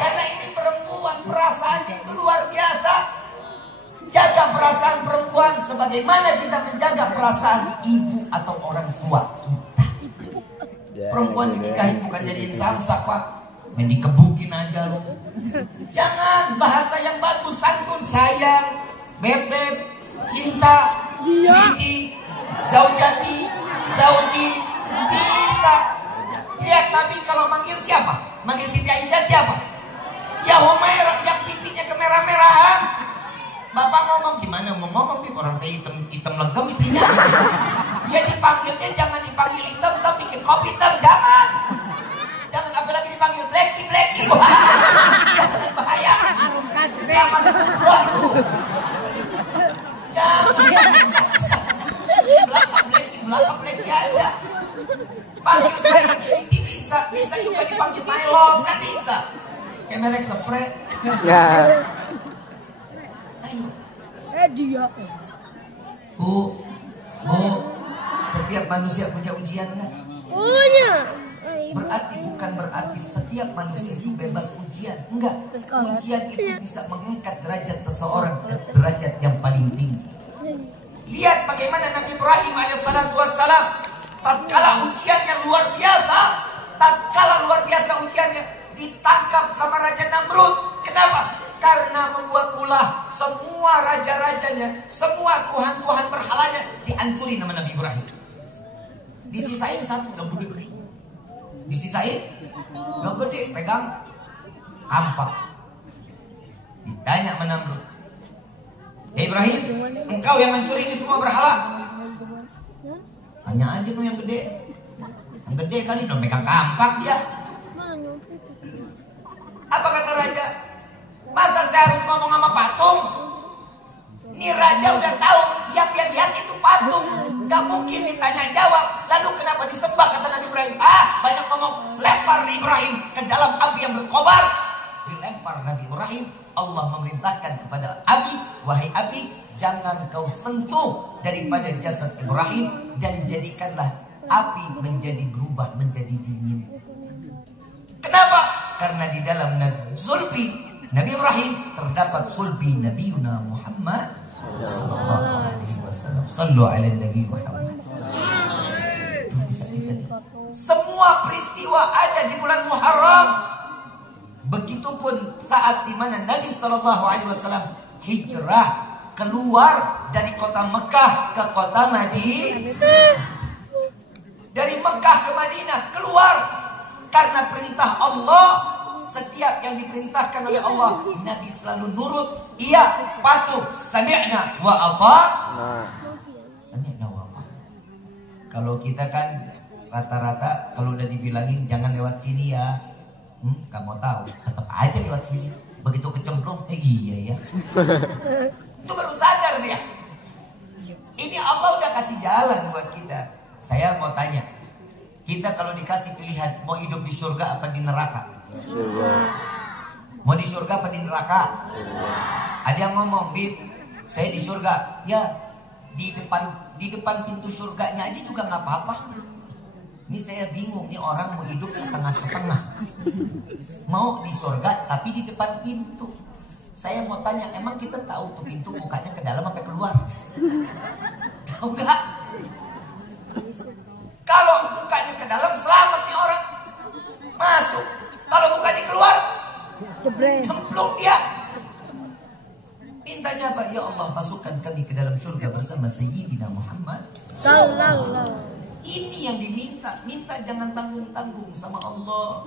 karena ini perempuan, perasaannya itu luar biasa. Jaga perasaan perempuan sebagaimana kita menjaga perasaan ibu atau orang tua kita. Perempuan dinikahin bukan jadiin samsak, Pak. Main dikebukin aja loh. Jangan, bahasa yang bagus, santun, sayang, beb-beb, cinta, sweetie, zaujati, zauji, bisa. Lihat Nabi kalau manggil siapa? Manggil Siti Aisyah siapa? Ya Humairah, yang pipinya kemerah-merahan. Bapak ngomong gimana? Mau ngomong Bib, orang saya hitam legam istrinya. Ya dipanggilnya jangan dipanggil hitam, tapi bikin kopi hitam, jangan. Jangan apalagi dipanggil Blacky. Jangan, bahaya. Jangan waduh. Jangan. Belakang Blacky aja. Panggil saya Siti bisa juga dipanggil my love, kan bisa. Kayak merek spray. Ya. Ayo. Dia. Bu, setiap manusia punya ujian nggak? Punya. Berarti bukan berarti setiap manusia itu bebas ujian. Enggak. Ujian itu bisa mengangkat derajat seseorang ke derajat yang paling tinggi. Lihat bagaimana Nabi Ibrahim alaihissalam tatkala ujiannya luar biasa, ujiannya ditangkap sama Raja Namrud. Kenapa? Karena membuat ulah semua raja-rajanya, semua tuhan-tuhan berhalanya dihancurin sama Nabi Ibrahim. Disisain satu udah gede. Disisain udah gede, pegang kampak. Ditanya sama Namrud, Ibrahim, engkau yang hancurin ini semua berhala? Tanya aja tuh yang gede. Yang gede kali udah pegang kampak dia. Apa kata raja? Masa saya harus ngomong sama patung? Ini raja udah tahu yang dia lihat itu patung. Gak mungkin ditanya jawab. Lalu kenapa disembah kata Nabi Ibrahim? Banyak ngomong. Lempar Ibrahim ke dalam api yang berkobar. Dilempar Nabi Ibrahim. Allah memerintahkan kepada api, wahai api, jangan kau sentuh daripada jasad Ibrahim dan jadikanlah api menjadi berubah menjadi dingin. Kenapa? Karena di dalam sulbi Nabi Ibrahim terdapat sulbi Nabi Muhammad sallallahu alaihi wasallam. Sallu ala Nabi Muhammad. Semua peristiwa ada di bulan Muharram. Begitupun saat dimana Nabi sallallahu alaihi wasallam hijrah keluar dari kota Mekah ke kota Madinah. Dari Mekah ke Madinah keluar karena perintah Allah. Setiap yang diperintahkan oleh Allah, Nabi selalu nurut. Iya, patuh. Sami'na wa ata'na. Sami'na wa ata'na. Kalau kita kan rata-rata kalau udah dibilangin jangan lewat sini ya, gak mau tahu, tetap aja lewat sini. Begitu kecemplung, iya ya. Itu baru sadar dia. Ini Allah udah kasih jalan buat kita. Saya mau tanya, kita kalau dikasih pilihan mau hidup di surga apa di neraka? Mau di surga apa di neraka? Ada yang ngomong, Bit, saya di surga. Ya, di depan pintu surganya aja juga nggak apa-apa. Ini saya bingung, nih orang mau hidup setengah-setengah. Mau di surga tapi di depan pintu. Saya mau tanya, emang kita tahu tuh pintu bukanya ke dalam sampai keluar? Tahu nggak? Kalau bukanya ke dalam selamat nih orang masuk. Kalau bukanya keluar, cemplung dia. Mintanya apa? Ya Allah, masukkan kami ke dalam surga bersama Sayyidina Muhammad sallallahu. Ini yang diminta. Minta jangan tanggung-tanggung sama Allah.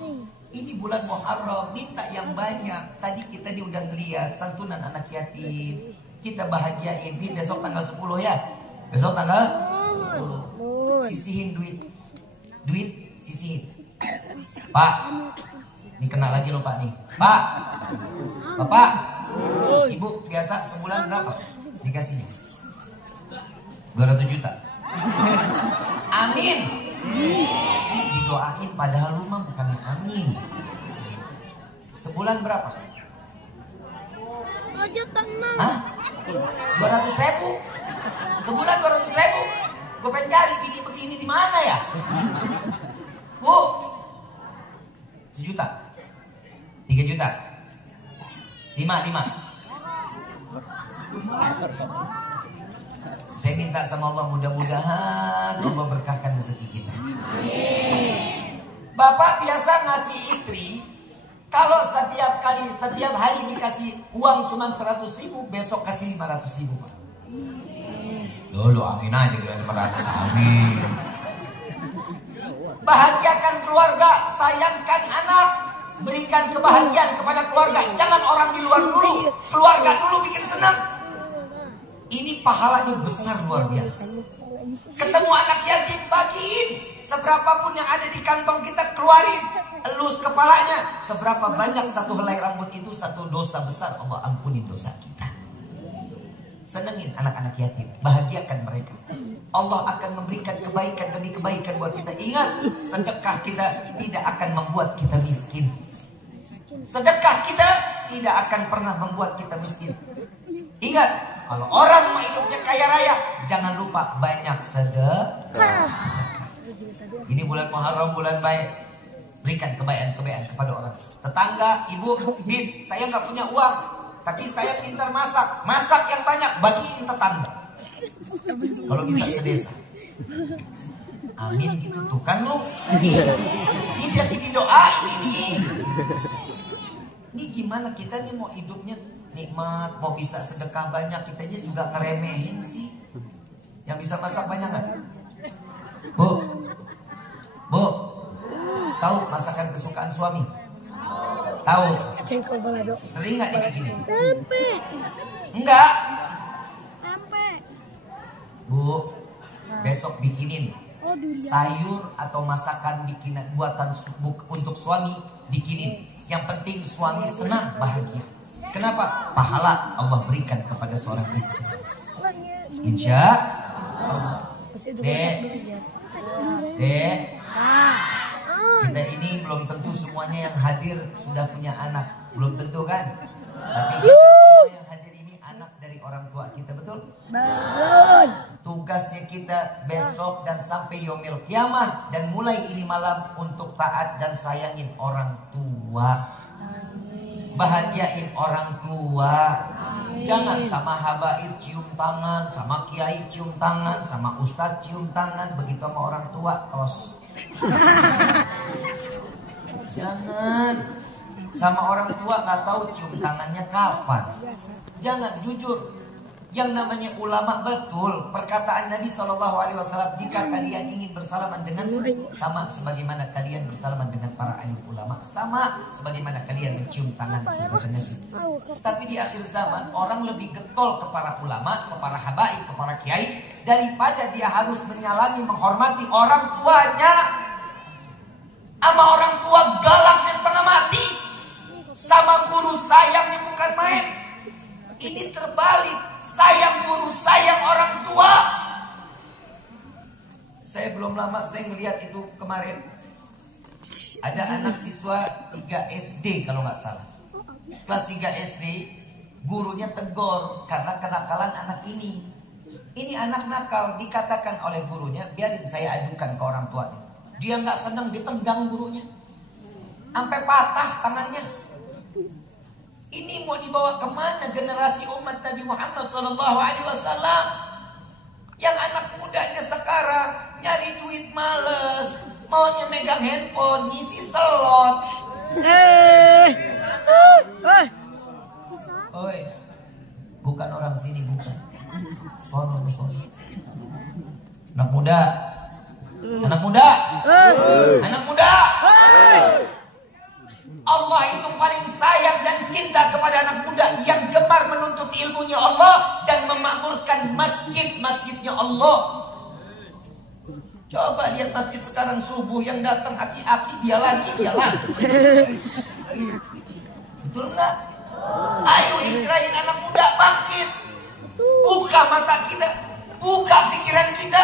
Ini bulan Muharram, minta yang banyak. Tadi kita udah ngeliat santunan anak yatim. Kita bahagiain. Ini besok tanggal 10 ya. Besok tanggal 10. Sisihin duit sisihin. Pak, ini kena lagi loh Pak nih. Pak, Bapak, Ibu biasa sebulan berapa dikasihnya? 200 juta. Amin. Didoain padahal rumah bukannya amin. Sebulan berapa? 2 juta. Hah? 200.000? Sebulan 200.000? Gue pengen cari gini begini di mana ya? Bu, 1 juta, 3 juta, 5. Saya minta sama Allah mudah-mudahan Allah berkahkan rezeki kita. Bapak biasa ngasih istri, kalau setiap hari dikasih uang cuma 100.000, besok kasih 500.000 Pak. Dulu amin aja dengan 500, amin. Bahagiakan keluarga, sayangkan anak, berikan kebahagiaan kepada keluarga. Jangan orang di luar dulu, keluarga dulu bikin senang. Ini pahalanya besar luar biasa. Ketemu anak yatim, bagiin. Seberapapun yang ada di kantong kita keluarin, elus kepalanya. Seberapa banyak satu helai rambut itu satu dosa besar, Allah ampunin dosa kita. Senengin anak-anak yatim, bahagiakan mereka. Allah akan memberikan kebaikan demi kebaikan buat kita. Ingat, sedekah kita tidak akan membuat kita miskin. Sedekah kita tidak akan pernah membuat kita miskin. Ingat, kalau orang mau hidupnya kaya raya, jangan lupa banyak sedekah. Ini bulan Muharram, bulan baik. Berikan kebaikan-kebaikan kepada orang. Tetangga, ibu, Bin, saya nggak punya uang, tapi saya pintar masak. Masak yang banyak, bagiin tetangga. Kalau bisa sedesa. Amin gitu tuh kan lu. Ini dia bikin doa ini. Ini gimana kita nih mau hidupnya nikmat, mau bisa sedekah banyak, kita aja juga ngeremehin sih. Yang bisa masak banyak kan? Bu, tahu masakan kesukaan suami? Tahu? Cengkol balado. Sering nggak dibikinin? Tempe. Enggak. Tempe. Bu, besok bikinin Oh, durian. sayur atau masakan bikinan buatan untuk suami, bikinin. Yang penting suami senang, bahagia. Kenapa? Pahala Allah berikan kepada seorang istri. Oh, iya, durian. Insya Allah. Masih juga Dek. durian. Dek, Ah. kita ini belum tentu semuanya yang hadir sudah punya anak. Belum tentu kan? Tapi kita semua yang hadir ini anak dari orang tua kita, betul? Balon. Tugasnya kita besok dan sampai yaumil kiamah dan mulai ini malam untuk taat dan sayangin orang tua. Bahagiain orang tua. Jangan sama habaib cium tangan, sama kiai cium tangan, sama ustadz cium tangan. Begitu sama orang tua, tos. Jangan. Sama orang tua nggak tahu cium tangannya kapan. Jangan, jujur. Yang namanya ulama betul. Perkataan Nabi SAW, jika kalian ingin bersalaman dengan sama sebagaimana kalian bersalaman dengan para alim ulama, sama sebagaimana kalian mencium tangan kepada Nabi. Tapi di akhir zaman orang lebih getol ke para ulama, ke para habaib, ke para kiai, daripada dia harus menyalami, menghormati orang tuanya. Sama orang tua galaknya setengah mati, sama guru sayangnya bukan main. Ini terbalik. Sayang guru, sayang orang tua. Saya belum lama saya melihat itu kemarin. Ada anak siswa 3 SD kalau nggak salah. Kelas 3 SD, gurunya tegur karena kenakalan anak ini. Ini anak nakal, dikatakan oleh gurunya, biarin saya ajukan ke orang tuanya. Dia nggak senang, ditendang gurunya. Sampai patah tangannya. Ini mau dibawa kemana generasi umat Nabi Muhammad SAW? Yang anak mudanya sekarang nyari duit males, maunya megang handphone, ngisi slot. Oi, bukan orang sini, bukan. Sono. Anak muda. Allah itu paling sayang dan cinta kepada anak muda yang gemar menuntut ilmunya Allah dan memakmurkan masjidnya Allah. Coba lihat masjid sekarang subuh yang datang aki-aki, dia lagi. Betul enggak? Ayo hijrahin anak muda, bangkit. Buka mata kita, buka pikiran kita.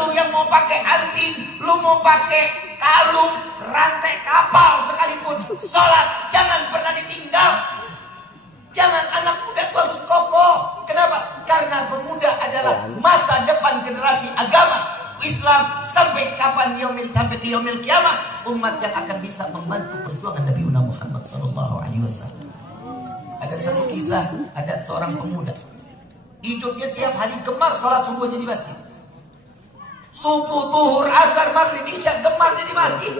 Lu yang mau pakai anting, lu mau pakai kalung, rantai kapal sekalipun, sholat jangan pernah ditinggal. Jangan, anak muda itu harus kokoh. Kenapa? Karena pemuda adalah masa depan generasi agama Islam sampai kapan sampai ke yaumil kiamah, umat yang akan bisa membantu perjuangan Nabi Muhammad SAW. Ada satu kisah, ada seorang pemuda hidupnya tiap hari gemar sholat subuhnya di masjid. Subuh, zuhur, asar, maghrib, isya, gemar di masjid.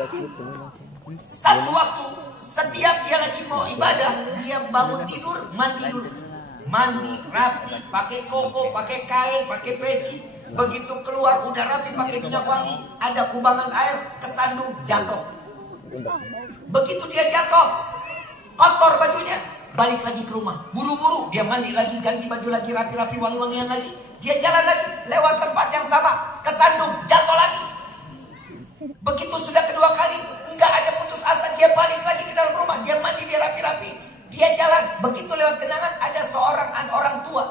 Satu waktu, setiap dia lagi mau ibadah, dia bangun tidur, mandi dulu. Mandi, rapi, pakai koko, pakai kain, pakai peci. Begitu keluar, udah rapi, pakai minyak wangi. Ada kubangan air, kesandung, jatuh. Begitu dia jatuh, kotor bajunya, balik lagi ke rumah. Buru-buru, dia mandi lagi, ganti baju lagi, rapi-rapi, wangi-wangian lagi. Dia jalan lagi, lewat tempat yang sama, kesandung, jatuh lagi. Begitu sudah kedua kali, nggak ada putus asa, dia balik lagi ke dalam rumah, dia mandi, dia rapi-rapi, dia jalan. Begitu lewat genangan, ada seorang orang tua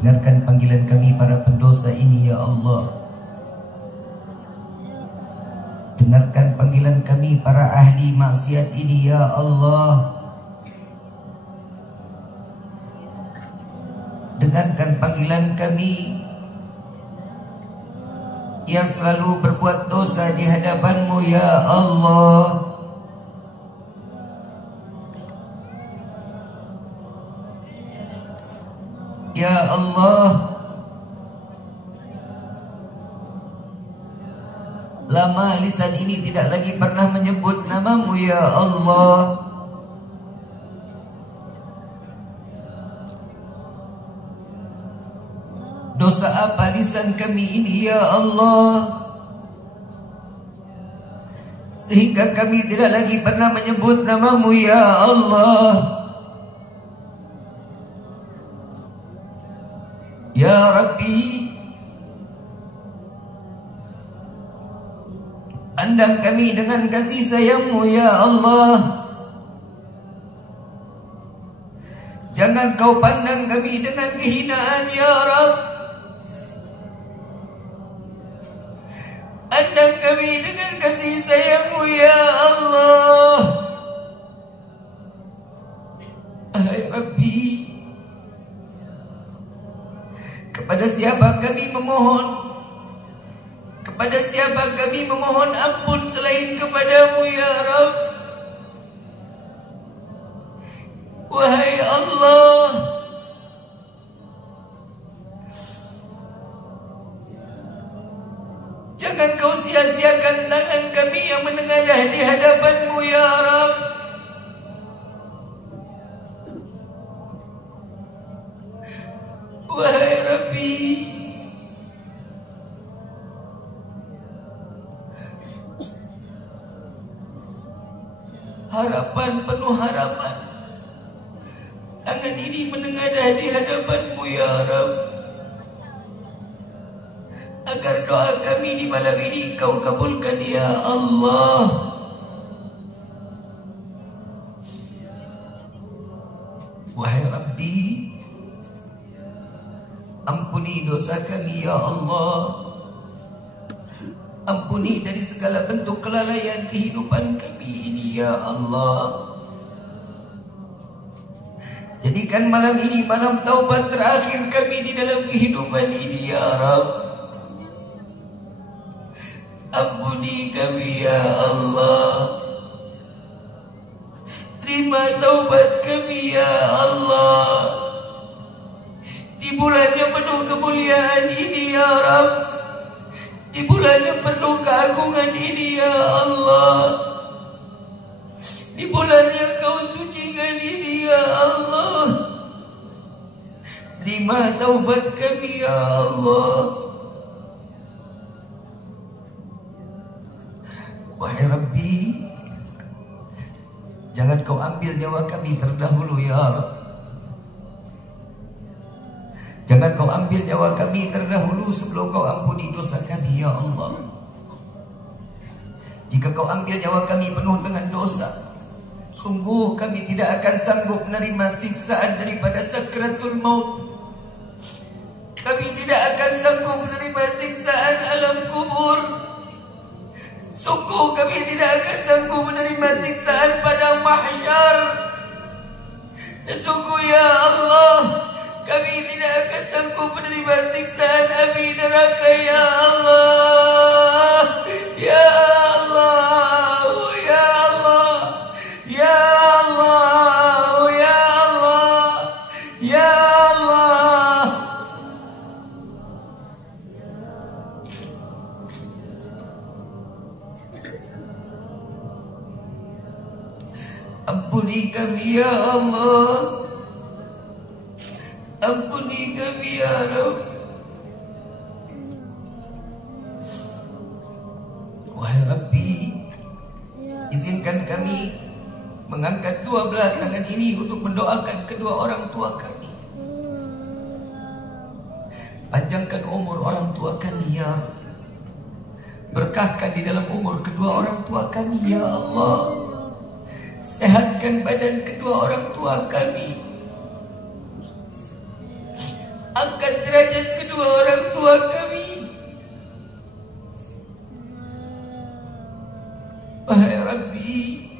Dengarkan panggilan kami para pendosa ini ya Allah. Dengarkan panggilan kami para ahli maksiat ini ya Allah. Dengarkan panggilan kami yang selalu berbuat dosa di hadapan-Mu ya Allah. Ya Allah, lama lisan ini tidak lagi pernah menyebut nama-Mu ya Allah. Dosa apa lisan kami ini ya Allah, sehingga kami tidak lagi pernah menyebut nama-Mu ya Allah. Ya Rabbi, pandang kami dengan kasih sayang-Mu ya Allah. Jangan Kau pandang kami dengan kehinaan ya Rabb. Pandang kami dengan kasih sayang-Mu ya Allah. Hai Rabbi, kepada siapa kami memohon? Kepada siapa kami memohon ampun selain kepada-Mu ya Rabb? Wahai Allah, jangan Kau sia-siakan tangan kami yang menengadah di hadapan-Mu ya Rabb. Wahai Rabbi, harapan penuh harapan, tangan ini menengadah di hadapan-Mu ya Rabb, agar doa kami di malam ini Kau kabulkan ya Allah. Wahai Rabbi, ampuni dosa kami ya Allah. Ampuni dari segala bentuk kelalaian kehidupan kami ini ya Allah. Jadikan malam ini malam taubat terakhir kami di dalam kehidupan ini ya Rabb. Ampuni kami ya Allah. Terima taubat kami ya Allah. Di bulan yang penuh kemuliaan ini ya Rabb, di bulan yang penuh keagungan ini ya Allah, di bulan yang Kau sucikan ini ya Allah, terima taubat kami ya Allah. Wahai Rabbi, jangan Kau ambil nyawa kami terdahulu ya Rabb. Jangan Kau ambil nyawa kami terdahulu sebelum Kau ampuni dosa kami ya Allah. Jika Kau ambil nyawa kami penuh dengan dosa, sungguh kami tidak akan sanggup menerima siksaan daripada sakratul maut. Kami tidak akan sanggup menerima siksaan alam kubur. Sungguh kami tidak akan sanggup menerima siksaan pada mahsyar. Dan sungguh ya Allah, kami tidak akan sanggup menerima siksaan api neraka ya Allah. Ya Allah, ya Allah, ya Allah, ya Allah, ya Allah. Ampuni kami ya Allah. Ampuni kami ya Rabb. Wahai Rabbi, izinkan kami mengangkat dua belah tangan ini untuk mendoakan kedua orang tua kami. Panjangkan umur orang tua kami ya Rabb. Berkahkan di dalam umur kedua orang tua kami ya Allah. Sehatkan badan kedua orang tua kami. Angkat Rabbi,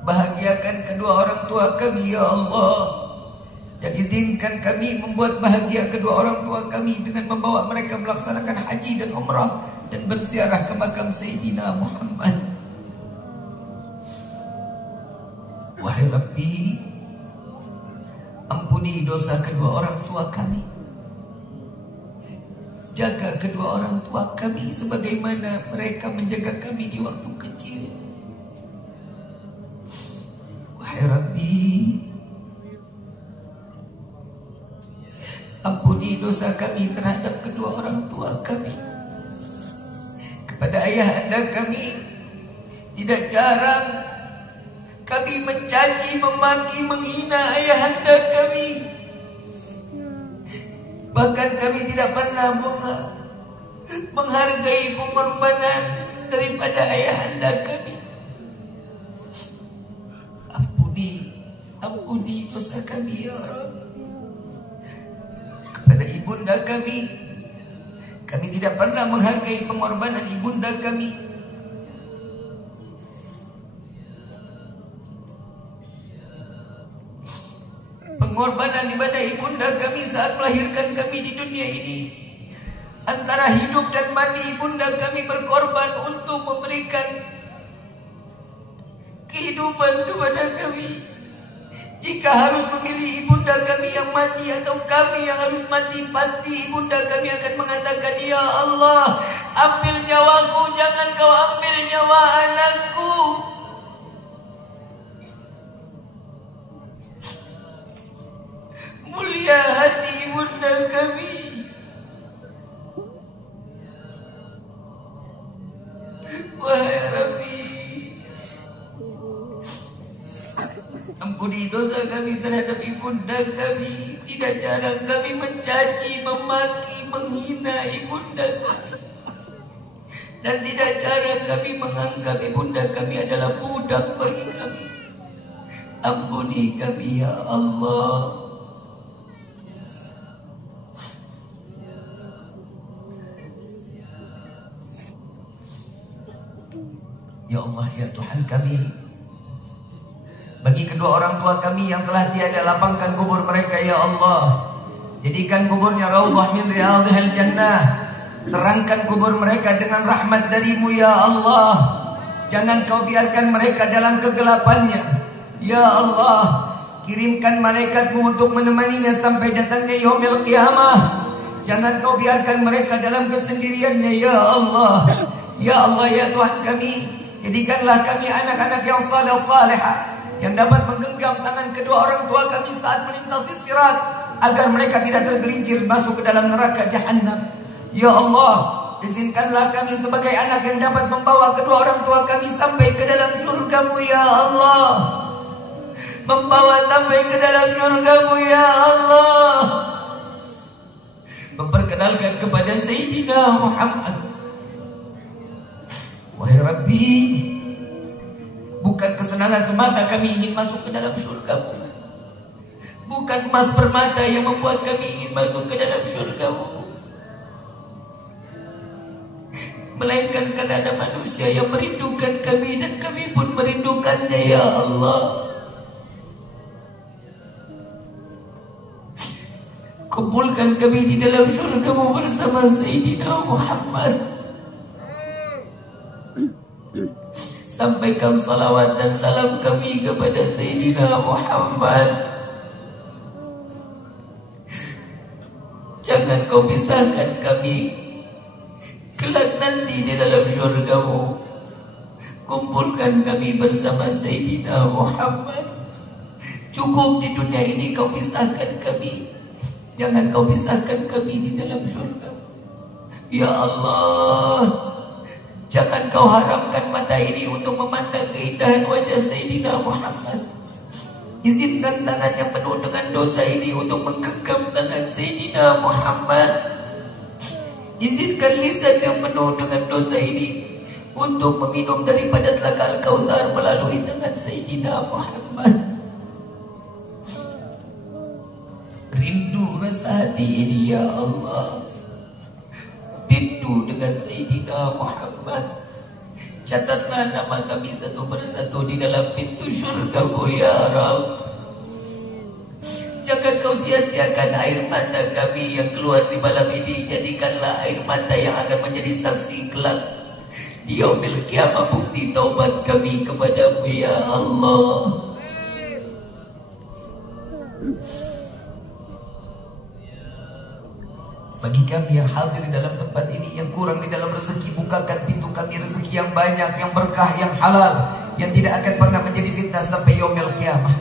bahagiakan kedua orang tua kami ya Allah, dan izinkan kami membuat bahagia kedua orang tua kami dengan membawa mereka melaksanakan haji dan umrah dan berziarah ke makam Sayyidina Muhammad. Wahai Rabbi, ampuni dosa kedua orang tua kami, jaga kedua orang tua kami sebagaimana mereka menjaga kami di waktu kecil. Wahai Rabbi, ampuni dosa kami terhadap kedua orang tua kami. Kepada ayah anda kami, tidak jarang kami mencaci, memaki, menghina ayah anda kami. Bahkan kami tidak pernah menghargai pengorbanan daripada ayah anda kami. Ampuni dosa kami ya Rabb. Kepada ibunda kami tidak pernah menghargai pengorbanan ibunda kami. Pengorbanan daripada ibunda kami saat melahirkan kami di dunia ini. Antara hidup dan mati ibunda kami berkorban untuk memberikan kehidupan kepada kami. Jika harus memilih ibunda kami yang mati atau kami yang harus mati, pasti ibunda kami akan mengatakan, ya Allah, ambil nyawaku, jangan kau ambil nyawa anakku. Mulia hati ibunda kami. Wahai Rabbi, ampuni dosa kami terhadap ibunda kami. Tidak jarang kami mencaci, memaki, menghina ibunda kami. Dan tidak jarang kami menganggap ibunda kami adalah budak bagi kami. Ampuni kami ya Allah. Ya Allah, ya Tuhan kami, bagi kedua orang tua kami yang telah tiada, lapangkan kubur mereka ya Allah. Jadikan kuburnya raudhah min riyadhil jannah. Terangkan kubur mereka dengan rahmat darimu ya Allah. Jangan kau biarkan mereka dalam kegelapannya ya Allah. Kirimkan malaikatmu untuk menemaninya sampai datangnya yaumil qiyamah. Jangan kau biarkan mereka dalam kesendiriannya ya Allah. Ya Allah, ya Tuhan kami, jadikanlah kami anak-anak yang saleh-salehah, yang dapat menggenggam tangan kedua orang tua kami saat melintasi sirat, agar mereka tidak tergelincir masuk ke dalam neraka Jahannam. Ya Allah, izinkanlah kami sebagai anak yang dapat membawa kedua orang tua kami sampai ke dalam surga-Mu ya Allah. Membawa sampai ke dalam surga-Mu ya Allah. Memperkenalkan kepada Sayyidina Muhammad. Wahai Rabbi, bukan kesenangan semata kami ingin masuk ke dalam surga-Mu. Bukan emas permata yang membuat kami ingin masuk ke dalam surga-Mu, melainkan karena ada manusia yang merindukan kami dan kami pun merindukannya ya Allah. Kumpulkan kami di dalam surga-Mu bersama Sayyidina Muhammad. Sampaikan salawat dan salam kami kepada Sayyidina Muhammad. Jangan kau pisahkan kami kelak nanti di dalam surga-Mu. Kumpulkan kami bersama Sayyidina Muhammad. Cukup di dunia ini kau pisahkan kami, jangan kau pisahkan kami di dalam surga. Ya Allah, jangan kau haramkan mata ini untuk memandang keindahan wajah Sayyidina Muhammad. Izinkan tangan yang penuh dengan dosa ini untuk menggenggam tangan Sayyidina Muhammad. Izinkan lisan yang penuh dengan dosa ini untuk meminum daripada telaga Al-Kautsar melalui tangan Sayyidina Muhammad. Rindu rasa hati ini ya Allah. Rindu dengan Sayyidina Muhammad. Catatlah nama kami satu persatu di dalam pintu syurga-Mu ya Rabb. Jangan Kau sia-siakan air mata kami yang keluar di malam ini. Jadikanlah air mata yang akan menjadi saksi kelak di yaumil qiyamah, bukti taubat kami kepada-Mu ya Allah. Bagi kami yang hadir di dalam tempat ini, yang kurang di dalam rezeki, bukakan pintu kami rezeki yang banyak, yang berkah, yang halal, yang tidak akan pernah menjadi fitnah sampai yaumil qiyamah.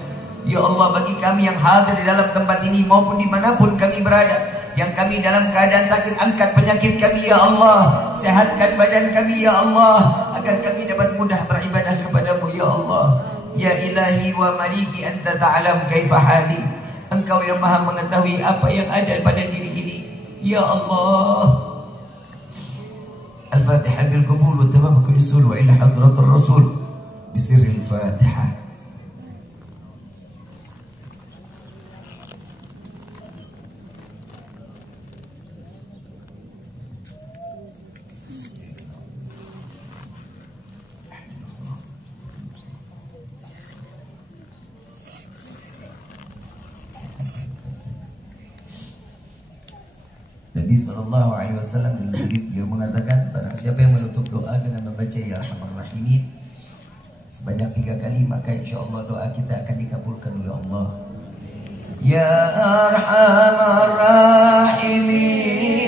Ya Allah, bagi kami yang hadir di dalam tempat ini maupun dimanapun kami berada, yang kami dalam keadaan sakit, angkat penyakit kami ya Allah. Sehatkan badan kami ya Allah, agar kami dapat mudah beribadah kepada-Mu ya Allah. Ya ilahi wa maliki, anta ta'lam kaifa hali. Engkau yang maha mengetahui apa yang ada pada diri ini ya Allah. Al-Fatihah bil qabul wa tamam kulli sul wa ila hadratir rasul bisirril Fatihah. Nabi SAW beliau mengatakan, barang siapa yang menutup doa dengan membaca Ya Arhamar Rahimin sebanyak 3 kali, maka insyaAllah doa kita akan dikabulkan oleh Allah. Ya Arhamar Rahimin